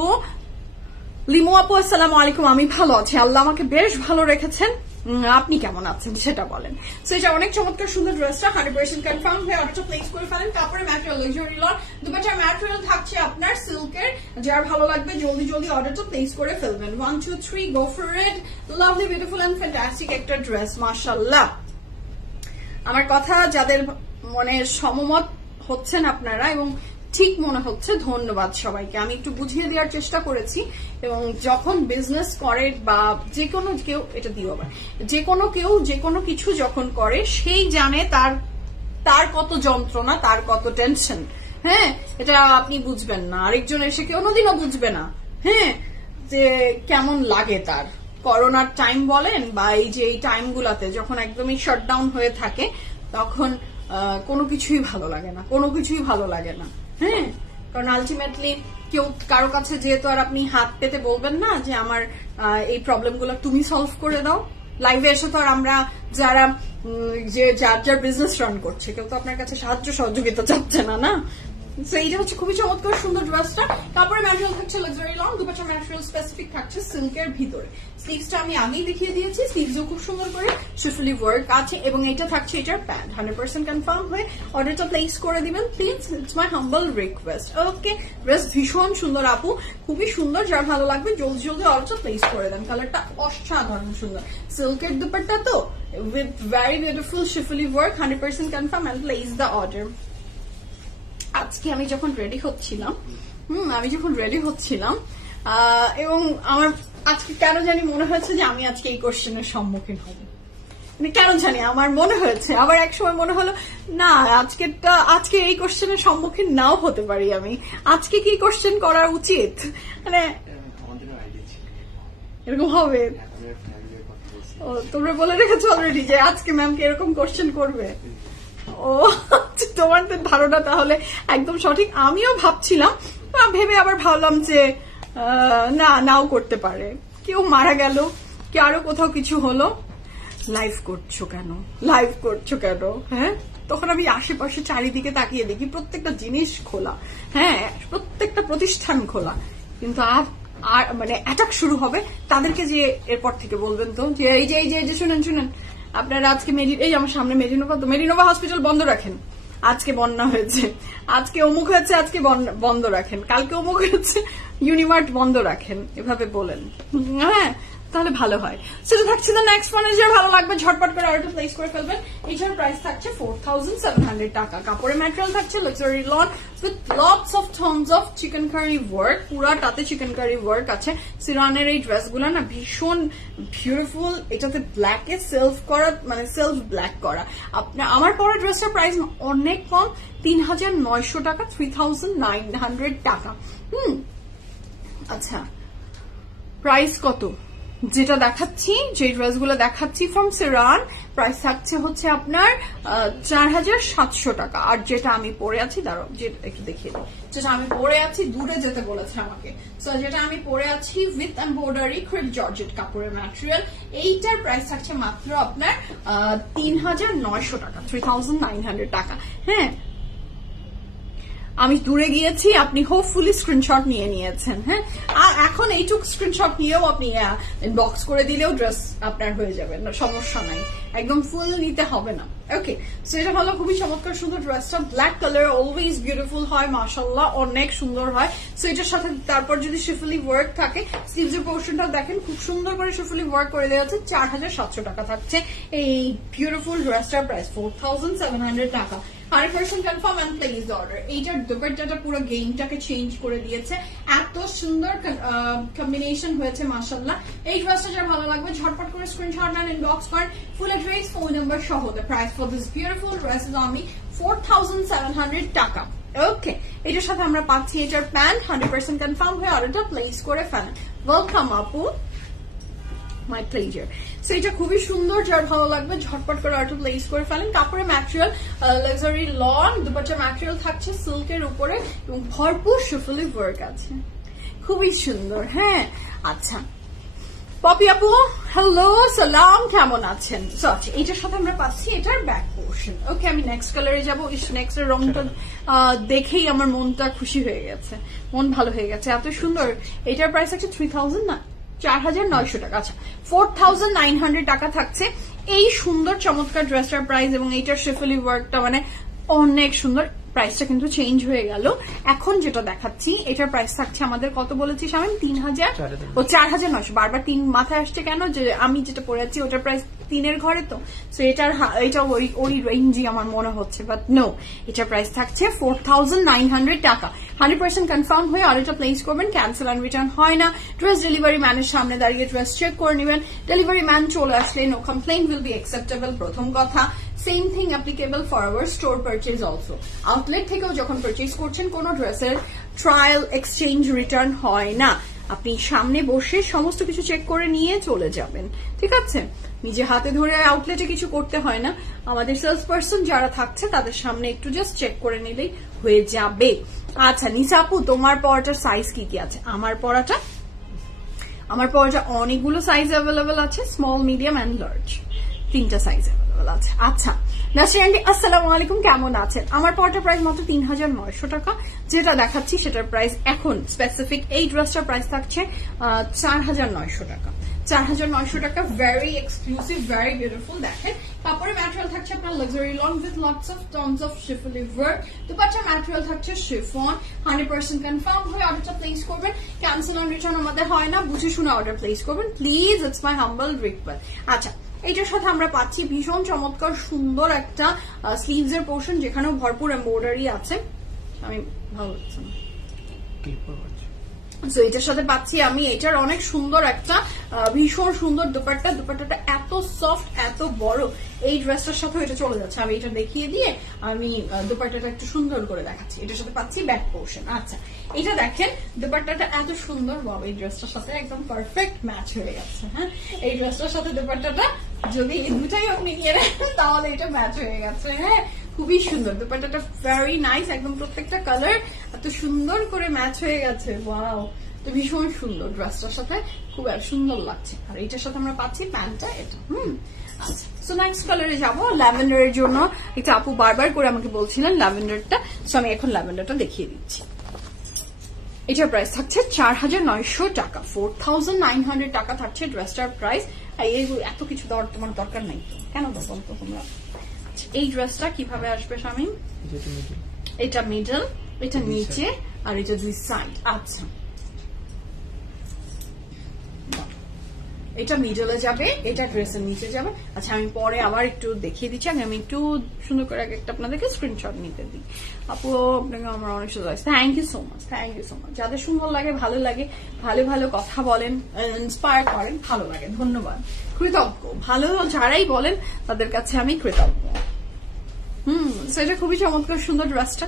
লিমো আপু আসসালামু আলাইকুম, আমি ভালো আছি, আল্লাহ আমাকে বেশ ভালো রেখেছেন। আপনি কেমন আছেন সেটা বলেন। সো এটা অনেক চমৎকার সুন্দর ড্রেসটা 100% কনফার্ম হয়ে অর্ডারটা প্লেস করে ফেলেন। কাপড়ের ম্যাটেরিয়াল লাক্সারি লন, দুপাট্টার ম্যাটেরিয়াল থাকছে আপনার সিল্কের। যার ভালো লাগবে জলদি জলদি অর্ডারটা প্লেস করে ফেলবেন। 1 2 3 go for it. Lovely beautiful and fantastic একটা ড্রেস মাশাআল্লাহ। আমার কথা যাদের মনে সমমত হচ্ছেন আপনারা এবং ঠিক মনে হচ্ছে, ধন্যবাদ সবাইকে। আমি একটু বুঝিয়ে দেওয়ার চেষ্টা করেছি এবং যখন বিজনেস করে বা যে কোনো কেউ, এটা দিও আবার, যে কোনো কেউ যে কোনো কিছু যখন করে সেই জানে তার কত যন্ত্রণা, তার কত টেনশন। হ্যাঁ, এটা আপনি বুঝবেন না, আরেকজন এসে কোনোদিনও বুঝবে না। হ্যাঁ, যে কেমন লাগে তার। করোনার টাইম বলেন বা এই যে এই টাইম গুলাতে যখন একদমই শাটডাউন হয়ে থাকে তখন কোনো কিছুই ভালো লাগে না, কোনো কিছুই ভালো লাগে না। হ্যাঁ, কারণ আলটিমেটলি কেউ কারো কাছে যেহেতু আর আপনি হাত পেতে বলবেন না যে আমার এই প্রবলেম গুলো তুমি সলভ করে দাও। লাইভে এসে তো আর আমরা যারা যে যার বিজনেস রান করছে কেউ তো আপনার কাছে সাহায্য সহযোগিতা চাচ্ছে না, না? এইটা হচ্ছে খুবই চমৎকার সুন্দর ড্রেসটা। কাপড়ের ম্যাটেরিয়াল থাকছে লাক্সারি লং, দুপাট্টার ম্যাটেরিয়াল স্পেসিফিক থাকছে সিল্কের ভিতরে। স্লিভসটা আমি আগেই দেখিয়ে দিয়েছি, স্লিভসও খুব সুন্দর করে শিফলি ওয়ার্ক আছে এবং এটা থাকছে এটার প্যান্ট। 100% কনফার্ম হয়ে অর্ডারটা প্লেস করে দিবেন please, it's my humble request. Okay, dress ভীষণ সুন্দর আপু, খুবই সুন্দর। যার ভালো লাগবে জলদি জলদি অর্ডারটা প্লেস করে দেন। কালারটা অসাধারণ সুন্দর, সিল্কের দুপাট্টা তো with very beautiful schiffli work. 100% confirm and place the order. আজকে আমি যখন রেডি হচ্ছিলাম এবং আমার আজকে কেন জানি মনে হয়েছে যে আমি আজকে এই কোশ্চেনের সম্মুখীন হব, কেন জানি আমার মনে হয়েছে। আবার এক সময় মনে হলো না, আজকে এই কোশ্চেনের সম্মুখীন নাও হতে পারি আমি। আজকে কি কোশ্চেন করা উচিত, মানে এরকম হবে। ও, তোমরা বলে রেখেছো অলরেডি যে আজকে ম্যামকে এরকম কোশ্চেন করবে। ও, তোমাদের ধারণা তাহলে একদম সঠিক। আমিও ভাবছিলাম, ভেবে আবার ভাবলাম যে নাও করতে পারে। কেউ মারা গেল, কি আরো কোথাও কিছু হলো, লাইভ করছো কেন? হ্যাঁ, তখন আমি আশেপাশে চারিদিকে তাকিয়ে দেখি প্রত্যেকটা জিনিস খোলা, হ্যাঁ, প্রত্যেকটা প্রতিষ্ঠান খোলা, কিন্তু আর মানে অ্যাটাক শুরু হবে তাদেরকে যে এরপর থেকে বলবেন তো যে এই যে শুনেন আপনারা আজকে এই আমার সামনে মেডিনোভা হসপিটাল বন্ধ রাখেন, আজকে বন্যা হয়েছে, আজকে অমুক হয়েছে, আজকে বন্ধ রাখেন, কালকে অমুক হয়েছে, ইউনিমার্ট বন্ধ রাখেন, এভাবে বলেন। হ্যাঁ, তাহলে ভালো হয়। সেটা থাকছে না নেক্সট ওয়ান। যার ভালো লাগবে ঝটপট করে অর্ডার প্লেস করে ফেলবেন। এটার প্রাইস থাকছে 4700 টাকা। কাপড়ের ম্যাটেরিয়াল থাকছে luxury lawn with lots of tons of chikankari work. পুরাটাতে চিকেন কারি ওয়ার্ক আছে। সিরানের এই ড্রেসগুলো না ভীষণ বিউটিফুল। এটাতে ব্ল্যাকে সেলফ করা, মানে সেলফ ব্ল্যাক করা। আমার পরা ড্রেসটার প্রাইস অনেক কম, 3900 টাকা, 3900 টাকা। আচ্ছা, প্রাইস কত? যেটা দেখাচ্ছি, যে ড্রেসগুলো দেখাচ্ছি ফ্রম সিরান, প্রাইস থাকছে হচ্ছে আপনার 4700 টাকা। আর যেটা আমি পরে আছি, দাঁড়াও একটু দেখিয়ে দিই, যেটা আমি পরে আছি, দূরে যেতে বলেছে আমাকে। সো যেটা আমি পরে আছি উইথ এমব্রয়ডারি ক্রেপ জর্জেট কাপড়ের ম্যাটেরিয়াল, এইটার প্রাইস থাকছে মাত্র আপনার 3900 টাকা, 3900 টাকা। হ্যাঁ, আমি দূরে গিয়েছি, আপনি হোপফুলি স্ক্রিনশট নিয়ে নিয়েছেন। হ্যাঁ, আর এখন এইটুক স্ক্রিনশট নিয়েও আপনি বক্স করে দিলেও ড্রেস আপনার হয়ে যাবে, সমস্যা নাই, একদম ফুল নিতে হবে না। ওকে, সো এটা হলো খুবই চমৎকার সুন্দর ড্রেসটা। ব্ল্যাক কালার অলওয়েজ বিউটিফুল হয়, মাশাআল্লাহ অনেক সুন্দর হয়। সো এটার সাথে তারপর যদি শিফলি ওয়ার্ক থাকে, স্লিভস এর পোর্শনটাও দেখেন খুব সুন্দর করে শিফলি ওয়ার্ক করে দেওয়া আছে। 4700 টাকা থাকছে এই বিউটিফুল ড্রেসটার প্রাইস 4700 টাকা। 100% কনফার্ম এন্ড প্লেস অর্ডার। এইটার দুপাট্টাটা পুরো গেমটাকে চেঞ্জ করে দিয়েছে, এত সুন্দর কম্বিনেশন হয়েছে মাশাআল্লাহ। এই ড্রেসটা যার ভালো লাগবে ঝটপট করে স্ক্রিনশট নেন, ইনবক্স করেন, ফুল অ্যাড্রেস, ফোন নাম্বার সহ। The price for this beautiful dress is only 4700 টাকা। ওকে, এটার সাথে আমরা পাচ্ছি এটার প্যান্ট। 100% কনফার্ম হয়ে অর্ডারটা প্লেস করে ফেলেন। ওয়েলকাম আপু, মাই প্লেজার। সো এটা খুবই সুন্দর, যার ভালো লাগবে ঝটপট করে অর্ডার প্লেস করে ফেলেন। কাপড়ের material luxury loan, dupatta material থাকছে সিল্কের উপরে এবং ভরপুর শিফলি ওয়ার্ক আছে, খুবই সুন্দর। হ্যাঁ, আচ্ছা পপি আপু, হ্যালো, সালাম, কেমন আছেন? সো আচ্ছা, এটার সাথে আমরা পাচ্ছি এটার ব্যাক পোর্শন। ওকে, আমি নেক্সট কালারে যাবো। নেক্সট এর রংটা দেখেই আমার মনটা খুশি হয়ে গেছে, মন ভালো হয়ে গেছে, এত সুন্দর। এটার প্রাইস আছে 3000 না 4,900 টাকা। আচ্ছা 4,900 টাকা থাকছে এই সুন্দর চমৎকার ড্রেসটার প্রাইস, এবং এইটার শেফলি ওয়ার্কটা মানে অনেক সুন্দর। প্রাইসটা কিন্তু চেঞ্জ হয়ে গেল। এখন যেটা দেখাচ্ছি এটার প্রাইস থাকছে আমাদের কত বলেছি শামিম? 3,000 ও 4,900। বারবার 3 মাথায় আসছে কেন? যে আমি যেটা পরে যাচ্ছি ওটার প্রাইস 3-এর ঘরে, তো এটা ওই রেঞ্জই আমার মনে হচ্ছে, বাট নো, এটার প্রাইস থাকছে 4,900 টাকা। 100% কনফার্ম হয়ে অর্ডারটা প্লেস করবেন, ক্যান্সেল অ্যান্ড রিটার্ন হয় না। ড্রেস ডেলিভারি ম্যানের সামনে দাঁড়িয়ে ড্রেস চেক করে নেবেন। ডেলিভারি ম্যান চলে আসলে no complain will be acceptable, প্রথম কথা। Same thing applicable for our store purchase also. Outlet থেকেও যখন পারচেজ করছেন কোনো ড্রেসের ট্রায়াল, এক্সচেঞ্জ, রিটার্ন হয় না। আপনি সামনে বসে সমস্ত কিছু চেক করে নিয়ে চলে যাবেন, ঠিক আছে? নিজে হাতে ধরে আউটলেটে কিছু করতে হয় না। আমাদের সেলস পার্সন যারা থাকছে তাদের সামনে একটু জাস্ট চেক করে নিলেই হয়ে যাবে। আচ্ছা নিসা আপু, তোমার পরাটার সাইজ কি কি আছে? আমার পরাটা অনেকগুলো সাইজ অ্যাভেলেবেল আছে, স্মল, মিডিয়াম অ্যান্ড লার্জ, 3টা সাইজ অ্যাভেলেবেল আছে। আচ্ছা নাসরিন আন্টি আসসালামু আলাইকুম, কেমন আছেন? আমার পরাটার প্রাইস মাত্র 3,900 টাকা। যেটা দেখাচ্ছি সেটার প্রাইস এখন স্পেসিফিক এই ড্রেসটার প্রাইস থাকছে 4,900 টাকা। 4,900 টাকা, ভেরি এক্সক্লুসিভ, ভেরি বিউটিফুল। দেখেন কাপড়ের ম্যাটেরিয়াল থাকছে আপনার luxury long with lots of tons of schiffli work. দুপাট্টার ম্যাটেরিয়াল থাকছে শিফন। 100% কনফার্ম হয়ে অর্ডারটা প্লেস করবেন, ক্যান্সেল অ্যান্ড রিটার্ন আমাদের হয় না। বুঝে শুনে অর্ডার প্লেস করবেন please, it's my humble request. আচ্ছা এইটার সাথে আমরা পাচ্ছি ভীষণ চমৎকার সুন্দর একটা স্লিভস এর পোর্শন, যেখানেও ভরপুর এমব্রয়ডারি আছে। আমি ভালো লাগছে না, সো এটার সাথে পাচ্ছি আমি এটার অনেক সুন্দর একটা ভীষণ সুন্দর দুপাট্টা। দুপাট্টাটা এত সফট, এত বড়, এই ড্রেসটার সাথে এটা চলে যাচ্ছে। আমি এটা দেখিয়ে দিয়ে আমি দুপাট্টাটা একটু সুন্দর করে দেখাচ্ছি। এটার সাথে পাচ্ছি ব্যাক পোর্শন। আচ্ছা এটা দেখেন দুপাট্টাটা এত সুন্দর, বাবা এই ড্রেসটার সাথে একদম পারফেক্ট ম্যাচ হয়ে গেছে। হ্যাঁ এই ড্রেসটার সাথে দুপাট্টাটা যদি এই দুটাই আপনি নিয়ে রাখেন তাহলে এটা ম্যাচ হয়ে গেছে। হ্যাঁ খুবই সুন্দর দুপাট্টাটা, ভেরি নাইস, একদম প্রত্যেকটা কালার এত সুন্দর করে ম্যাচ হয়ে গেছে। ওয়াও, তো ভীষণ সুন্দর, ড্রেসটার সাথে খুব সুন্দর লাগছে। আর এটার সাথে আমরা পাচ্ছি প্যান্টটা এটা। আচ্ছা সো নেক্সট কালারে যাবো, ল্যাভেন্ডারের জন্য। এটা আপু বারবার করে আমাকে বলছিলেন ল্যাভেন্ডারটা, সো আমি এখন ল্যাভেন্ডারটা দেখিয়ে দিচ্ছি। এটার প্রাইস থাকছে 4,900 টাকা। 4,900 টাকা থাকছে ড্রেসটার প্রাইস। এত কিছু দেওয়ার তোমার দরকার নাই তো, কেন বলতো তোমরা? এই ড্রেসটা কিভাবে আসবে শামিম? এটা মিডল, এটা নিচে, আর এটা 2 সাইড। আচ্ছা এটা মিডলে যাবে, এটা ড্রেসের নিচে যাবে। আচ্ছা আমি পরে আবার একটু দেখিয়ে দিচ্ছি, আমি একটু সুন্দর করে একটা আপনাদেরকে স্ক্রিনশট নিতে দিই। আপু আপনাকে আমার অনেক সুন্দর, thank you so much, thank you so much. যাদের সুন্দর লাগে, ভালো লাগে, ভালো ভালো কথা বলেন, ইন্সপায়ার করেন, ভালো লাগে, ধন্যবাদ, কৃতজ্ঞ। ভালো যারাই বলেন তাদের কাছে আমি কৃতজ্ঞ। সেটা খুবই চমৎকার সুন্দর ড্রেসটা।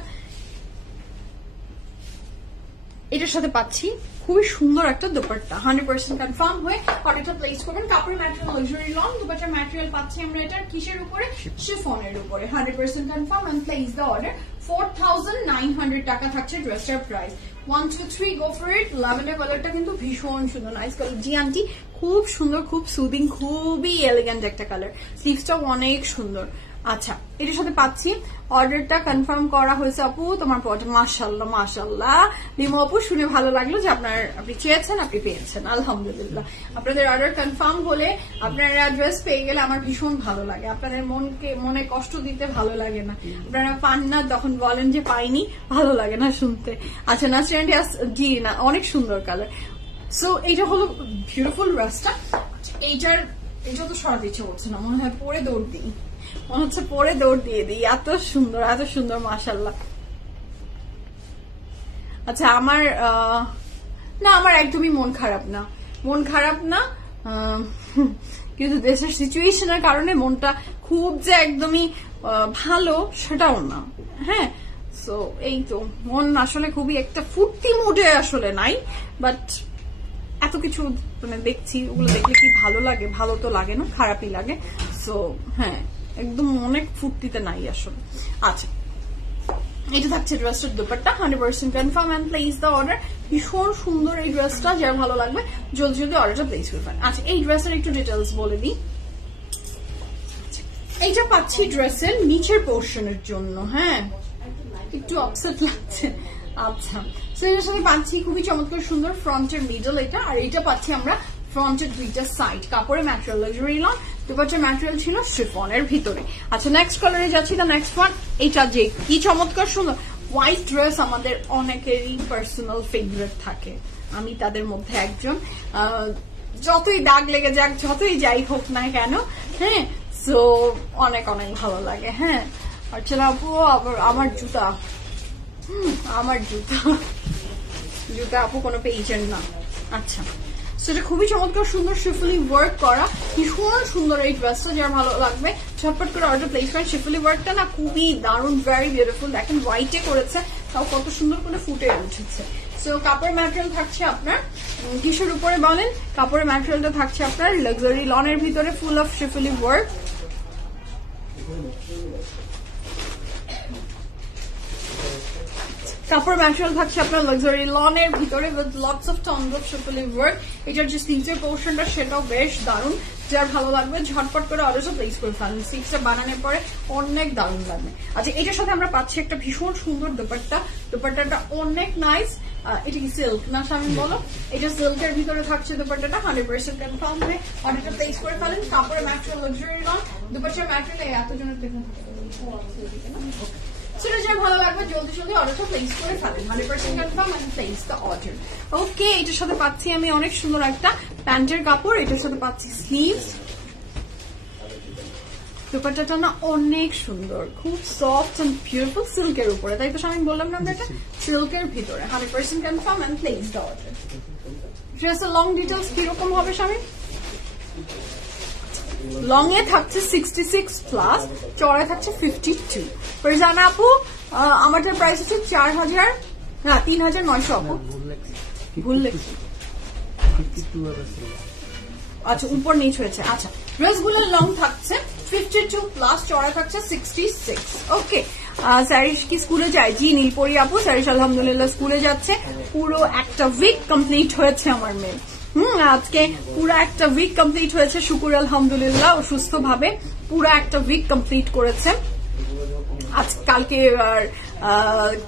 এটার সাথে পাচ্ছি খুবই সুন্দর একটা দুপাট্টা। 100% কনফার্ম হয়ে অর্ডারটা প্লেস করবেন। কাপড়ের ম্যাটেরিয়াল লাক্সারি লং, দুপাট্টার ম্যাটেরিয়াল পাচ্ছি আমরা এটা কিসের উপরে? শিফনের উপরে। 100% confirm and place the order. 4,900 টাকা থাকছে ড্রেসটার প্রাইস। 1 2 3 গো ফর ইট। ল্যাভেন্ডার কালারটা কিন্তু ভীষণ সুন্দর, নাইস কালার। জি আন্টি খুব সুন্দর, খুব সুদিং, খুবই এলিগেন্ট একটা কালার। স্লিভসটাও অনেক সুন্দর। আচ্ছা এটার সাথে পাচ্ছি অর্ডারটা কনফার্ম করা হয়েছে আপু, তোমার মাশাআল্লাহ মাশাআল্লাহ। লিমো আপু শুনে ভালো লাগলো যে আপনি চেয়েছেন, আপনি পেয়েছেন, আলহামদুলিল্লাহ। আপনাদের অর্ডার কনফার্ম হলে, আপনার অ্যাড্রেস পেয়ে গেলে আমার ভীষণ ভালো লাগে। আপনাদের মনে কষ্ট দিতে ভালো লাগে না, আপনারা পান না তখন বলেন যে পাইনি, ভালো লাগে না শুনতে। আচ্ছা নাসরিন জি না, অনেক সুন্দর কালার। সো এইটা হলো বিউটিফুল ড্রেসটা। এইটা তো সরাতে ইচ্ছে করছে না, মনে হয় পরে দৌড় দিই, মনে হচ্ছে পরে দৌড় দিয়ে দিই, এত সুন্দর, এত সুন্দর, মাশাআল্লাহ। আচ্ছা আমার একদমই মন খারাপ না, কিন্তু দেশের সিচুয়েশনের কারণে মনটা খুব যে একদমই ভালো সেটাও না। হ্যাঁ সো এই তো মন আসলে খুবই একটা ফুর্তি মুডে আসলে নাই, বাট এত কিছু মানে দেখছি, ওগুলো দেখলে কি ভালো লাগে? ভালো তো লাগে না, খারাপই লাগে। সো হ্যাঁ একদম অনেক ফুর্তিতে নাই আসলে। আচ্ছা এটা থাকছে ড্রেসটার dupatta. 100% confirm and place the order. ভীষণ সুন্দর এই ড্রেসটা, যার ভালো লাগবে জলদি জলদি অর্ডারটা প্লেস করবেন। আচ্ছা এই ড্রেসের একটু ডিটেলস বলে দিই। এইটা পাচ্ছি ড্রেসের নিচের পোর্শনের জন্য। হ্যাঁ একটু আপসেট লাগছে। আচ্ছা এটার সাথে পাচ্ছি খুবই চমৎকার সুন্দর ফ্রন্টের মিডল এটা, আর এটা পাচ্ছি আমরা ফ্রন্টের দুইটা সাইড কাপড়ের ম্যাটেরিয়াল লাক্সারি লন, দুপাট্টার ম্যাটেরিয়াল ছিল শিফনের ভিতরে। আচ্ছা নেক্সট কালারে যাচ্ছি, দ্য নেক্সট ওয়ান। এটা যে কি চমৎকার সুন্দর হোয়াইট ড্রেস, আমাদের অনেকেরই পার্সোনাল ফেভারিট থাকে, আমি তাদের মধ্যে একজন। যতই দাগ লেগে যাক, যতই যাই হোক না কেন, হ্যাঁ, সো অনেক অনেক ভালো লাগে। হ্যাঁ, আচ্ছা আপু আবার আমার জুতা, আমার জুতা জুতা আপু কোনো পেয়েছেন না। আচ্ছা, সেটা খুবই চমৎকার সুন্দর শিফলি ওয়ার্ক করা, ভীষণ সুন্দর এই ড্রেসটা, যার ভালো লাগবে ঝটপট করে অর্ডার প্লেস করেন। শিফলি ওয়ার্কটা না খুবই দারুণ, ভেরি বিউটিফুল। দেখেন হোয়াইটে করেছে, তাও কত সুন্দর করে ফুটে উঠেছে। সো কাপড়ের ম্যাটেরিয়াল থাকছে আপনার কিসের উপরে বলেন? কাপড়ের ম্যাটেরিয়ালটা থাকছে আপনার লাক্সারি লনের ভিতরে, ফুল অফ শিফলি ওয়ার্ক। কাপড় ম্যাটেরিয়াল থাকছে আপনার লাক্সারি লনের ভিতরে with lots of tons of schiffli work. এটার যে স্লিভসের পোর্শনটা সেটাও বেশ দারুণ, যার ভালো লাগবে ঝটপট করে অর্ডারটা প্লেস করে ফেলেন। স্লিভসটা বানানোর পরে অনেক দারুণ লাগবে। আচ্ছা, এটার সাথে আমরা পাচ্ছি একটা ভীষণ সুন্দর দোপাট্টা, দোপাট্টাটা অনেক নাইস। এটা কি সিল্ক না শামিম বলো? এটা সিল্কের ভিতরে থাকছে দোপাট্টাটা, 100% কনফার্ম হয়ে অর্ডারটা প্লেস করে ফেলেন। কাপড়ের ম্যাটেরিয়াল লাক্সারি লন, দোপাট্টার ম্যাটেরিয়াল এতজনের দেখুন, সেটা যার ভালো লাগবে জলদি জলদি অর্ডারটা প্লেস করে ফেলেন। 100% confirm and place the order. Okay, এটার সাথে পাচ্ছি আমি অনেক সুন্দর একটা প্যান্টের কাপড়, এটার সাথে পাচ্ছি স্লিভস। দোপাট্টাটা না অনেক সুন্দর, খুব সফট এন্ড বিউটিফুল, সিল্কের উপরে, তাই তো আমি বললাম না এটা সিল্কের ভিতরে। 100% confirm and place the order. ড্রেসের লং ডিটেলস কিরকম হবে স্বামী? লং এ থাকছে 66 প্লাস, চড়ায় থাকছে 52। ফরজানা আপু আমাদের প্রাইস হচ্ছে 4000 না 3900 আপু, ভুল লেখছি। আচ্ছা, উপর নিচ হয়েছে। আচ্ছা, ড্রেসগুলোর লং থাকছে 52 প্লাস, চড়া থাকছে 66। ওকে, স্যারিশ কি স্কুলে যায়? জি নীলপরি আপু, স্যারিশ আলহামদুলিল্লাহ স্কুলে যাচ্ছে। পুরো একটা উইক কমপ্লিট হয়েছে আমার মেয়ে। আজকে পুরো একটা উইক কমপ্লিট হয়েছে, শুকুর আলহামদুলিল্লাহ, সুস্থ ভাবে পুরো একটা উইক কমপ্লিট করেছে। আজ কালকে আর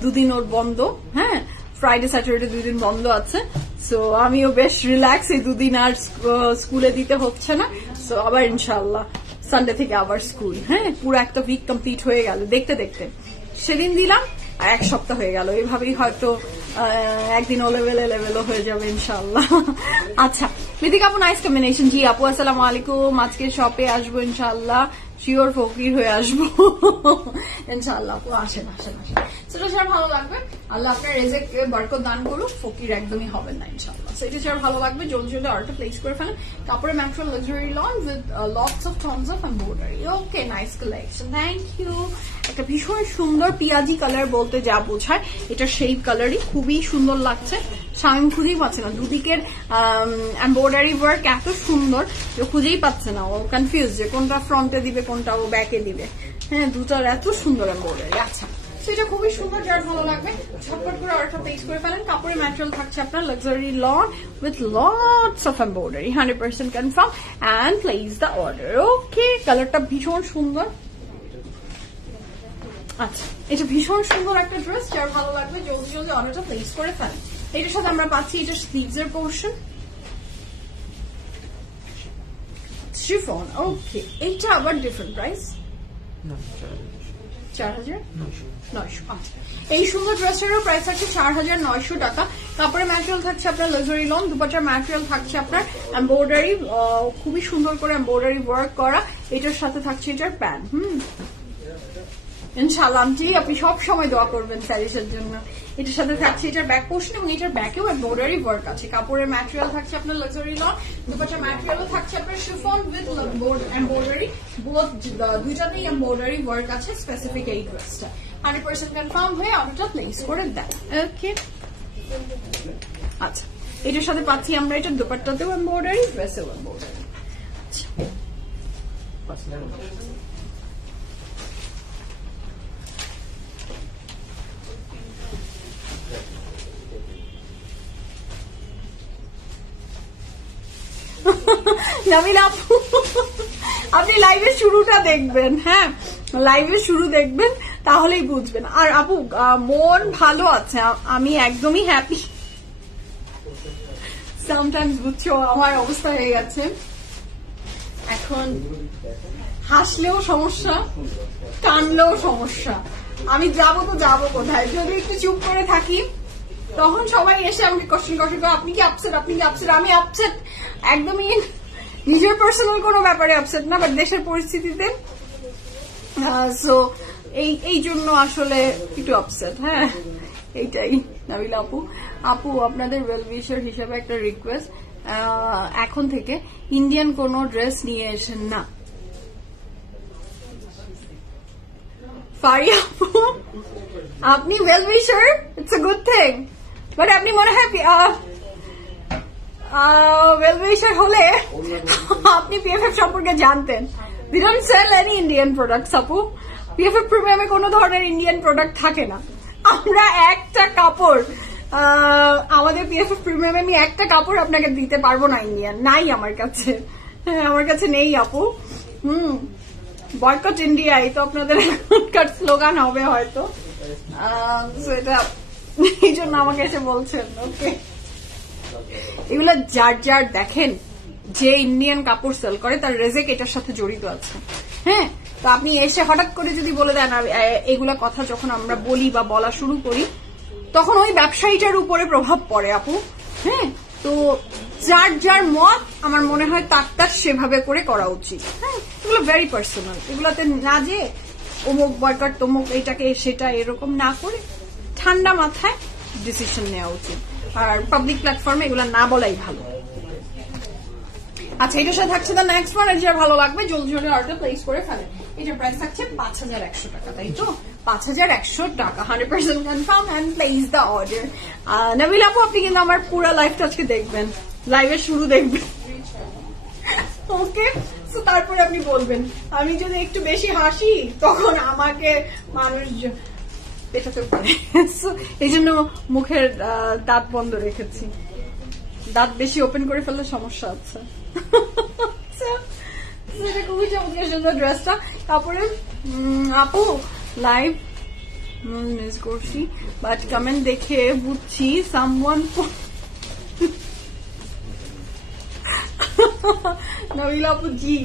দুদিন ওর বন্ধ, হ্যাঁ, ফ্রাইডে স্যাটারডে 2 দিন বন্ধ আছে। সো আমিও বেশ রিল্যাক্স, এই 2 দিন আর স্কুলে দিতে হচ্ছে না। সো আবার ইনশাল্লাহ সানডে থেকে আবার স্কুল। হ্যাঁ, পুরো একটা উইক কমপ্লিট হয়ে গেল দেখতে দেখতে। সেদিন দিলাম আর 1 সপ্তাহ হয়ে গেল, এভাবেই হয়তো একদিন ও লেভেলও হয়ে যাবে ইনশাল্লাহ। আচ্ছা, মিথিকা আপু নাইস কম্বিনেশন। জি আপু আসসালামু আলাইকুম, আজকে শপে আসবো ইনশাল্লাহ, শিওর ফকির হয়ে আসবো ইনশাল্লাহ। আপু আসেন আসেন আসেন, সেটা যার ভালো লাগবে, আল্লাহ আপনার রেজেককে বরকত দান করুক, ফকির একদমই হবেন না ইনশাল্লাহ। সেটা যার ভালো লাগবে জলদি জলদি অর্ডারটা প্লেস করে ফেলেন। কাপড়ের material luxury lawn with lots of tons of embroidery. Okay, nice collection, thank you. একটা ভীষণ সুন্দর পিয়াজি কালার বলতে যা বোঝায়, এটা সেই কালারই, খুবই সুন্দর লাগছে। শামিম খুঁজেই পাচ্ছে না, দুদিকের এমব্রয়ডারি ওয়ার্ক এত সুন্দর যে খুঁজেই পাচ্ছে না, ও কনফিউজ যে কোনটা ফ্রন্টে দিবে কোনটা ও ব্যাকে দিবে। হ্যাঁ, দুটার এত সুন্দর এমব্রয়ডারি। আচ্ছা, সেটা খুবই সুন্দর, যার ভালো লাগবে ঝটপট করে অর্ডারটা প্লেস করে ফেলেন। কাপড়ের ম্যাটেরিয়াল থাকছে আপনার luxury lawn with lots of embroidery, 100% confirm and place the order. Okay, কালারটা ভীষণ সুন্দর। আচ্ছা, এটা ভীষণ সুন্দর একটা ড্রেস, যার ভালো লাগবে জলদি জলদি অর্ডারটা প্লেস করে ফেলেন। এটার সাথে আমরা পাচ্ছি এটা স্লিভস এর পোর্শন, শিফন। ওকে, এটা আবার ডিফারেন্ট প্রাইস, 4900। আচ্ছা, এই সুন্দর ড্রেসেরও প্রাইস থাকছে 4900 টাকা। কাপড়ের ম্যাটেরিয়াল থাকছে আপনার লাক্সারি লন, দুপাট্টার ম্যাটেরিয়াল থাকছে আপনার এমব্রয়ডারি, খুবই সুন্দর করে এমব্রয়ডারি ওয়ার্ক করা। এটার সাথে থাকছে এটার প্যান্ট। ইনশাআল্লাহ আপনি সব সময় দোয়া করবেন স্যারিসের জন্য। এটার সাথে থাকছে এটার ব্যাক পোর্শন এবং এটার ব্যাকেও এমব্রয়ডারি ওয়ার্ক আছে। কাপড়ের ম্যাটেরিয়াল থাকছে আপনার লাক্সারি লন, দুপাট্টার ম্যাটেরিয়ালও থাকছে আপনার শিফন উইথ এমব্রয়ডারি, বোথ দুইটাতেই এমব্রয়ডারি ওয়ার্ক আছে স্পেসিফিক এই ড্রেসটা। 100% কনফার্ম হয়ে অর্ডারটা প্লেস করে দেন। ওকে, আচ্ছা, এটার সাথে পাচ্ছি আমরা এটার দুপাট্টাতেও এমব্রয়ডারি, ড্রেসেও এমব্রয়ডারি। আচ্ছা, জামিল আপু আপনি লাইভের শুরুটা দেখবেন, হ্যাঁ লাইভের শুরু দেখবেন, তাহলেই বুঝবেন। আর আপু মন ভালো আছে, আমি একদমই হ্যাপি। সামটাইমস বুঝছো আমার অবস্থা হয়ে গেছে এখন, হাসলেও সমস্যা, কানলেও সমস্যা। আমি যাবো তো যাবো কোথায়? যদি একটু চুপ করে থাকি তখন সবাই এসে আমাকে কোশ্চেন করে আপনি কি আপসেট, আপনি কি আপসেট? আমি আপসেট একদমই নিজের পার্সোনাল কোনো ব্যাপারে আপসেট না, বাট দেশের পরিস্থিতিতে সো এই জন্য আসলে একটু আপসেট। হ্যাঁ এইটাই। নাবিল আপু, আপু আপনাদের ওয়েল উইশার হিসেবে একটা রিকোয়েস্ট, এখন থেকে ইন্ডিয়ান কোনো ড্রেস নিয়ে এসেন না। ফারিয়া আপু, আপনি well উইশার, it's a good thing, but আপনি মনে হয় ওয়েল উইশার হলে আপনি পিএফএফ সম্পর্কে জানতেন। We don't sell any Indian products আপু। পিএফএফ প্রিমিয়ামে কোনো ধরনের ইন্ডিয়ান প্রোডাক্ট থাকে না। আমরা একটা কাপড়, আমাদের পিএফএফ প্রিমিয়ামে আমি একটা কাপড় আপনাকে দিতে পারবো না ইন্ডিয়ান, নাই আমার কাছে। আমার কাছে নেই আপু। বয়কট ইন্ডিয়া, এই তো আপনাদের এখনকার স্লোগান হবে হয়তো, এটা এই জন্য আমাকে এসে বলছেন। ওকে, এগুলো যার যার দেখেন যে ইন্ডিয়ান কাপড় সেল করে তার রেজেক এটার সাথে জড়িত আছে। হ্যাঁ, তো আপনি এসে হঠাৎ করে যদি বলে দেন এগুলা কথা, যখন আমরা বলি বা বলা শুরু করি তখন ওই ব্যবসায়ীটার উপরে প্রভাব পড়ে আপু। হ্যাঁ, তো যার যার মত আমার মনে হয় তার সেভাবে করে করা উচিত। হ্যাঁ, এগুলো ভেরি পার্সোনাল, এগুলাতে না যে অমুক বয়কট তমুক এটাকে সেটা এরকম না করে ঠান্ডা মাথায় ডিসিশন নেওয়া উচিত, আর পাবলিক প্ল্যাটফর্মে এগুলো না বলাই ভালো। আচ্ছা, এটার সাথে থাকছে দ্য নেক্সট ওয়ান, যেটা ভালো লাগবে জলদি জলদি অর্ডার প্লেস করে ফেলেন। এটার প্রাইস থাকছে 5100 টাকা, তাই তো? 5100 টাকা, 100% confirm and place the order. Nabil আপু, আপনি কিন্তু আমার পুরো লাইফটা আজকে দেখবেন, লাইভের শুরু দেখবেন। ওকে, তো তারপরে আপনি বলবেন। আমি যদি একটু বেশি হাসি তখন আমাকে মানুষ পেটাতে পারে, এই জন্য মুখের দাঁত বন্ধ রেখেছি। দাঁত বেশি ওপেন করে ফেললে সমস্যা আছে। খুবই চমৎকার সুন্দর ড্রেসটা। তারপরে আপু লাইভ মিস করছি, বাট কমেন্ট দেখে বুঝছি সামওয়ান নবিল আপু জি।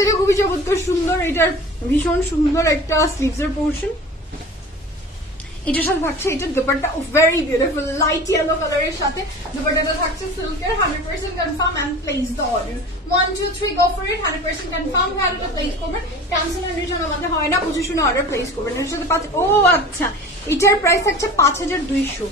এটা খুবই চমৎকার সুন্দর, এটার ভীষণ সুন্দর একটা স্লিভসের পোর্শন। এটার সাথে থাকছে এটার dupatta, very beautiful light yellow কালারের সাথে দুপাট্টাটা থাকছে সিল্কের, 100% confirm and place the order. 1 2 3 go for it, 100% confirm. অর্ডারটা প্লেস করবেন, ক্যান্সেল এন্ড রিটার্ন আমাদের হয় না, বুঝে শুনে অর্ডার প্লেস করবেন। এর সাথে ও আচ্ছা, এটার প্রাইস থাকছে 5200,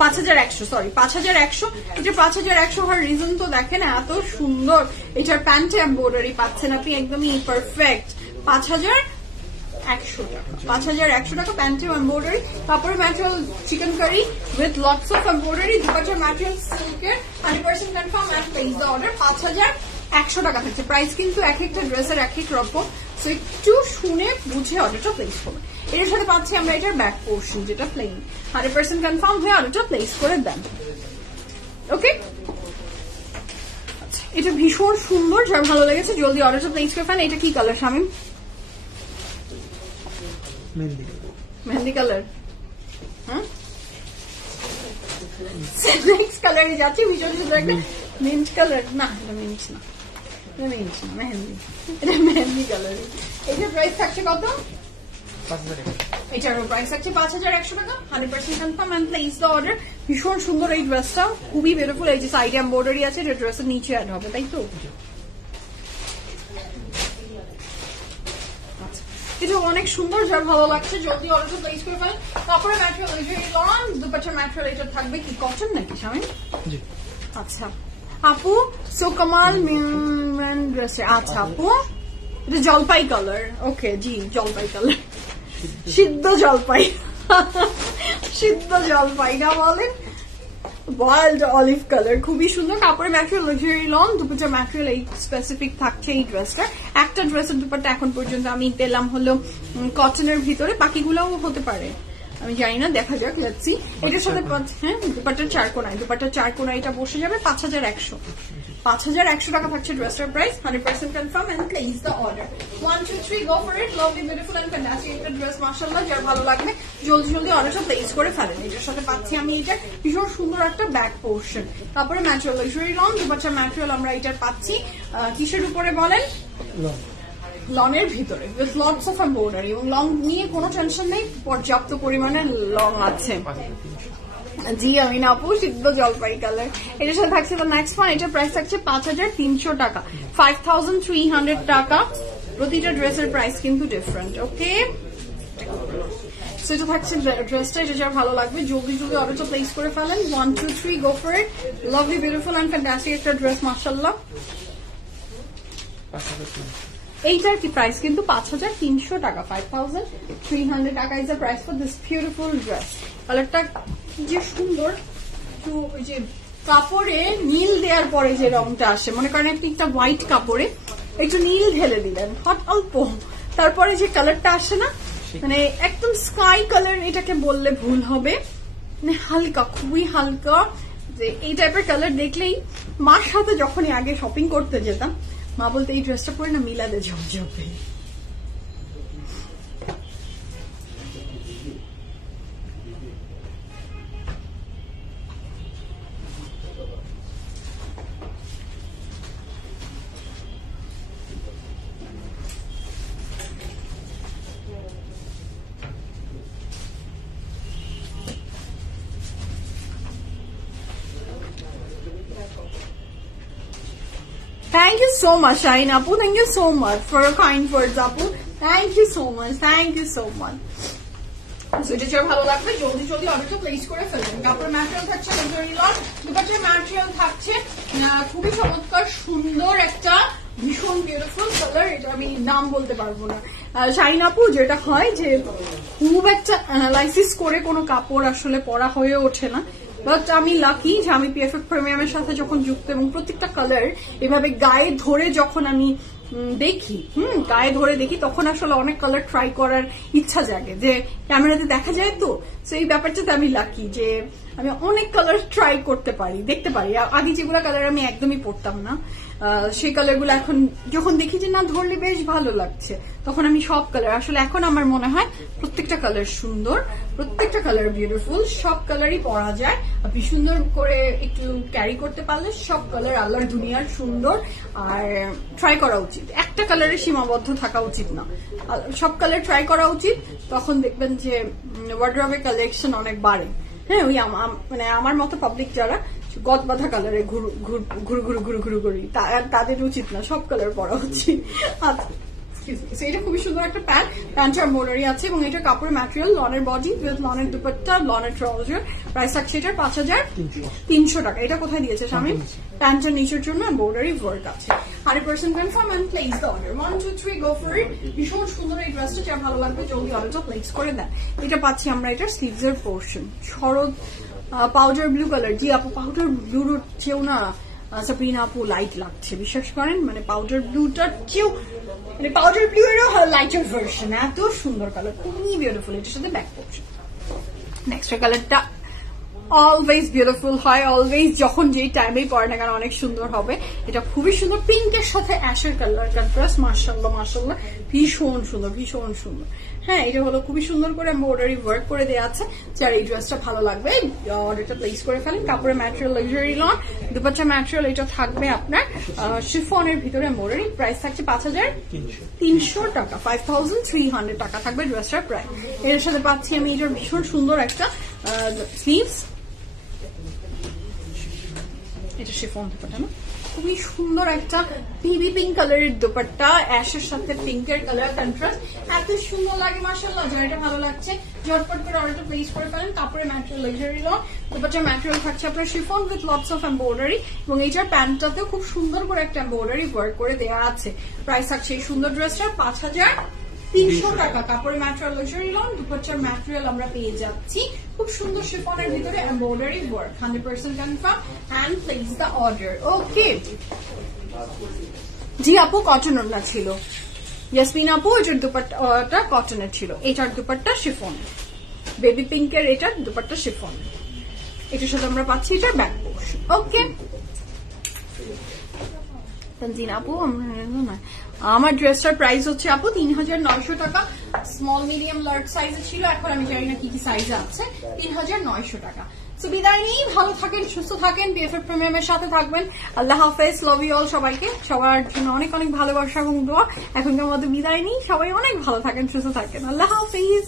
5100, সরি 5100। এটা 5100 হওয়ার রিজন তো দেখেন, এত সুন্দর। এটার প্যান্টে এমব্রয়ডারি পাচ্ছেন আপনি, একদমই পারফেক্ট। 5100 টাকা, 5100 টাকা প্যান্টে এমব্রয়ডারি। তারপরে material chikankari with lots of embroidery, দুপাট্টার ম্যাটেরিয়াল সিল্কের, 100% confirm and place the order. 5100 টাকা থাকছে। প্রাইস কিন্তু এক একটা ড্রেসের এক এক রকম, সো একটু শুনে বুঝে অর্ডারটা প্লেস করবেন। এর সাথে পাচ্ছি আমরা এটার ব্যাক পোর্শন, যেটা প্লেন, 100% কনফার্ম হয়ে অর্ডারটা প্লেস করে দেন। ওকে, এটা ভীষণ সুন্দর, যার ভালো লেগেছে জলদি অর্ডারটা প্লেস করে ফেলেন। এটা কি কালার শামিম? মেহেন্দি কালার। হ্যাঁ, নেক্সট কালারে যাচ্ছে, ভীষণ সুন্দর একটা মিন্ট কালার। না, এটা মিন্ট না, এটা মিন্ট না, মেহেন্দি। এটা মেহেন্দি কালার। এটার প্রাইস থাকছে কত? এটারও প্রাইস থাকছে 5100 টাকা, 100% confirm and place the order. ভীষণ সুন্দর এই ড্রেসটা, খুবই বিউটিফুল। এই যে সাইডে এমব্রয়ডারি আছে, এটা ড্রেসের নিচে অ্যাড হবে, তাই তো? এটা অনেক সুন্দর, যার ভালো লাগছে জলদি অর্ডারটা প্লেস করে ফেলেন। তারপরে ম্যাটেরিয়াল লন, দুপাট্টার ম্যাটেরিয়াল এটা থাকবে কি কটন নাকি শামিম? জি। আচ্ছা আপু, সো কামাল ড্রেসে। আচ্ছা আপু, এটা জলপাই কালার। ওকে জি, জলপাই কালার, সিদ্ধ জলপাই, সিদ্ধ জলপাই না বলেন, বয়েলড অলিভ কালার, খুবই সুন্দর। কাপড়ের ম্যাটেরিয়াল লাক্সারি লন, দুপাট্টার ম্যাটেরিয়াল এই স্পেসিফিক থাকছে এই ড্রেসটা। একটা ড্রেসের দুপাট্টা এখন পর্যন্ত আমি পেলাম হলো কটনের ভিতরে, বাকিগুলোও হতে পারে আমি জানি না, দেখা যাক, লেটস সি। এটার সাথে হ্যাঁ দুপাট্টার চারকোনায়, দুপাট্টার চারকোনায় এটা বসে যাবে 5100। 5100 টাকা থাকছে ড্রেসটার price, 100% confirm and place the order. 1 2 3 go for it. Lovely beautiful and fantastic একটা ড্রেস, মাশাআল্লাহ, যার ভালো লাগবে জলদি জলদি অর্ডারটা প্লেস করে ফেলেন। এটার সাথে পাচ্ছি আমি এটা ভীষণ সুন্দর একটা ব্যাক পোর্শন, তারপরে ম্যাটেরিয়াল লাক্সারি লন, দুপাট্টার ম্যাটেরিয়াল আমরা এটার পাচ্ছি কিসের উপরে বলেন, লনের ভিতরে উইথ লটস অফ এমব্রয়ডারি, এবং লং নিয়ে কোনো টেনশন নেই, পর্যাপ্ত পরিমাণে লং আছে। জি আমিনা আপু, সিদ্ধ জলপাই কালার। এটার সাথে থাকছে নেক্সট ওয়ান, এটার প্রাইস থাকছে 5300 টাকা, 5300 টাকা। প্রতিটা ড্রেসের প্রাইস কিন্তু ডিফারেন্ট। ওকে, সেটা থাকছে ড্রেসটা, এটা যার ভালো লাগবে জলদি জলদি অর্ডারটা প্লেস করে ফেলেন। 1 2 3 go for it. Lovely beautiful and fantastic একটা ড্রেস, মাশাআল্লাহ। এইটার কি প্রাইস কিন্তু 5300 টাকা, 5300 টাকা is the price for this beautiful dress. কালারটা যে সুন্দর, তো ওই যে কাপড়ে নীল দেওয়ার পরে যে রংটা আসে, মনে করেন আপনি একটা হোয়াইট কাপড়ে একটু নীল ঢেলে দিলেন হট অল্প, তারপরে যে কালারটা আসে না, মানে একদম স্কাই কালার এটাকে বললে ভুল হবে, মানে হালকা, খুবই হালকা। যে এই টাইপের কালার দেখলেই মার সাথে যখনই আগে শপিং করতে যেতাম, মা বলতে এই ড্রেসটা পরে না মিলাদে ঝপঝপে। Thank you so much, Shine Apu. Thank you so much for your kind words, Apu. Thank you so much. Thank you so much. So এটা যার ভালো লাগবে জলদি জলদি অর্ডারটা প্লেস করে ফেলবেন। কাপড়ের ম্যাটেরিয়াল থাকছে লাক্সারি লন, দুপাট্টার ম্যাটেরিয়াল থাকছে খুবই চমৎকার সুন্দর একটা ভীষণ বিউটিফুল কালার। এটা আমি নাম বলতে পারবো না। শাইন আপু, যেটা হয় যে খুব একটা অ্যানালাইসিস করে কোনো কাপড় আসলে পরা হয়ে ওঠে না, বাট আমি লাকি যে আমি পিএফএফ প্রিমিয়ামের সাথে যখন যুক্ত, এবং প্রত্যেকটা কালার এভাবে গায়ে ধরে যখন আমি দেখি, গায়ে ধরে দেখি, তখন আসলে অনেক কালার ট্রাই করার ইচ্ছা জাগে, যে ক্যামেরাতে দেখা যায় তো। এই ব্যাপারটাতে আমি লাকি যে আমি অনেক কালার ট্রাই করতে পারি, দেখতে পারি। আগে যেগুলো কালার আমি একদমই পড়তাম না, সেই কালারগুলো এখন যখন দেখি যে না ধরলে বেশ ভালো লাগছে, তখন আমি সব কালার, আসলে এখন আমার মনে হয় প্রত্যেকটা কালার সুন্দর, প্রত্যেকটা কালার বিউটিফুল, সব কালারই পরা যায়। আপনি সুন্দর করে একটু ক্যারি করতে পারলে সব কালার আল্লাহর দুনিয়ার সুন্দর। আর ট্রাই করা উচিত, একটা কালারে সীমাবদ্ধ থাকা উচিত না, সব কালার ট্রাই করা উচিত। তখন দেখবেন যে ওয়ার্ড্রবের কালেকশন অনেক বাড়ে। হ্যাঁ, ওই মানে আমার মতো পাবলিক যারা গদ বাঁধা কালারে ঘুরু ঘুরু ঘুরু করি, তাদের উচিত না, সব কালার পরা উচিত। এটা খুবই সুন্দর একটা প্যান্ট এমব্রয়ডারি আছে, এবং এটা কাপড়ের ম্যাটেরিয়াল, লনের বডি উইথ লনের দুপাট্টা, লনের ট্রাউজার। প্রাইস থাকছে এটার 5300 টাকা। এটা কোথায় দিয়েছে স্বামী? প্যান্টের নিচের জন্য এমব্রয়ডারি ওয়ার্ক আছে। 100% confirm and place the order. 1 2 3 go for it. ভীষণ সুন্দর এই ড্রেসটা, যার ভালো লাগবে জলদি অর্ডারটা প্লেস করে দেন। এটা পাচ্ছি আমরা এটার স্লিভস এর পোর্শন, শরৎ পাউডার ব্লু কালার। জি আপু, পাউডার ব্লুর চেয়েও না সাবরিনা আপু লাইট লাগছে, বিশ্বাস করেন। মানে পাউডার ব্লুটার চেয়েও, মানে পাউডার ব্লু এর লাইটার ভার্সন, এত সুন্দর কালার, খুবই বিউটিফুল। এটার সাথে ব্যাক পোর্শন। নেক্সট কালারটা অলওয়েজ বিউটিফুল হয়, অলওয়েজ যখন যেই টাইমেই পরে না কেন অনেক সুন্দর হবে। এটা খুবই সুন্দর, পিঙ্কের সাথে অ্যাশের কালার কন্ট্রাস্ট, মাশাআল্লাহ মাশাআল্লাহ, ভীষণ সুন্দর, ভীষণ সুন্দর। হ্যাঁ, এটা হলো খুবই সুন্দর করে এমব্রয়ডারি ওয়ার্ক করে দেওয়া আছে। যার এই ড্রেসটা ভালো লাগবে অর্ডারটা প্লেস করে ফেলেন। কাপড়ের material luxury loan, dupatta material এটা থাকবে আপনার শিফনের ভিতরে এমব্রয়ডারি। প্রাইস থাকছে 5300 টাকা, 5300 টাকা থাকবে ড্রেসটার প্রাইস। এর সাথে পাচ্ছি আমি এটার ভীষণ সুন্দর একটা স্লিভস, এটা শিফন দুপাট্টা না, খুবই সুন্দর একটা বেবি পিঙ্ক কালারের দুপাট্টা, অ্যাশের সাথে পিঙ্কের কালার কন্ট্রাস্ট, এত সুন্দর লাগে মাশাআল্লাহ। যার এটা ভালো লাগছে ঝটপট করে অর্ডারটা প্লেস করে ফেলেন। কাপড়ের ম্যাটেরিয়াল লাক্সারি লন, দুপাট্টার ম্যাটেরিয়াল থাকছে আপনার chiffon with lots of embroidery, এবং এইটার প্যান্টটাতেও খুব সুন্দর করে একটা এমব্রয়ডারি ওয়ার্ক করে দেওয়া আছে। প্রাইস থাকছে এই সুন্দর ড্রেসটা 5300 টাকা। কাপড়ের ম্যাটেরিয়াল লাক্সারি লন, দুপাট্টার ম্যাটেরিয়াল আমরা পেয়ে যাচ্ছি খুব সুন্দর শিফনের ভিতরে embroidery work. 100% confirm and place the order. Okay জি আপু, কটন ওড়না ছিল। ইয়াসমিন আপু, এটার দুপাট্টা কটনের ছিল, এটার দুপাট্টা শিফন, বেবি পিঙ্কের এটার দুপাট্টা শিফন। এটার সাথে আমরা পাচ্ছি এটার ব্যাক পোর্শন। ওকে, তানজিন আপু আমার ড্রেসটার প্রাইস হচ্ছে আপু 3900 টাকা। স্মল মিডিয়াম লার্জ সাইজে ছিল, এখন আমি জানি না কি কি সাইজে আছে। 3900 টাকা। সো বিদায় নেই, ভালো থাকেন, সুস্থ থাকেন, বিএফএফ প্রিমিয়ামের সাথে থাকবেন। আল্লাহ হাফেজ, লাভ ইউ অল। সবাইকে, সবার জন্য অনেক অনেক ভালোবাসা এবং দোয়া। এখনকার মতো বিদায় নেই, সবাই অনেক ভালো থাকেন, সুস্থ থাকেন। আল্লাহ হাফেজ।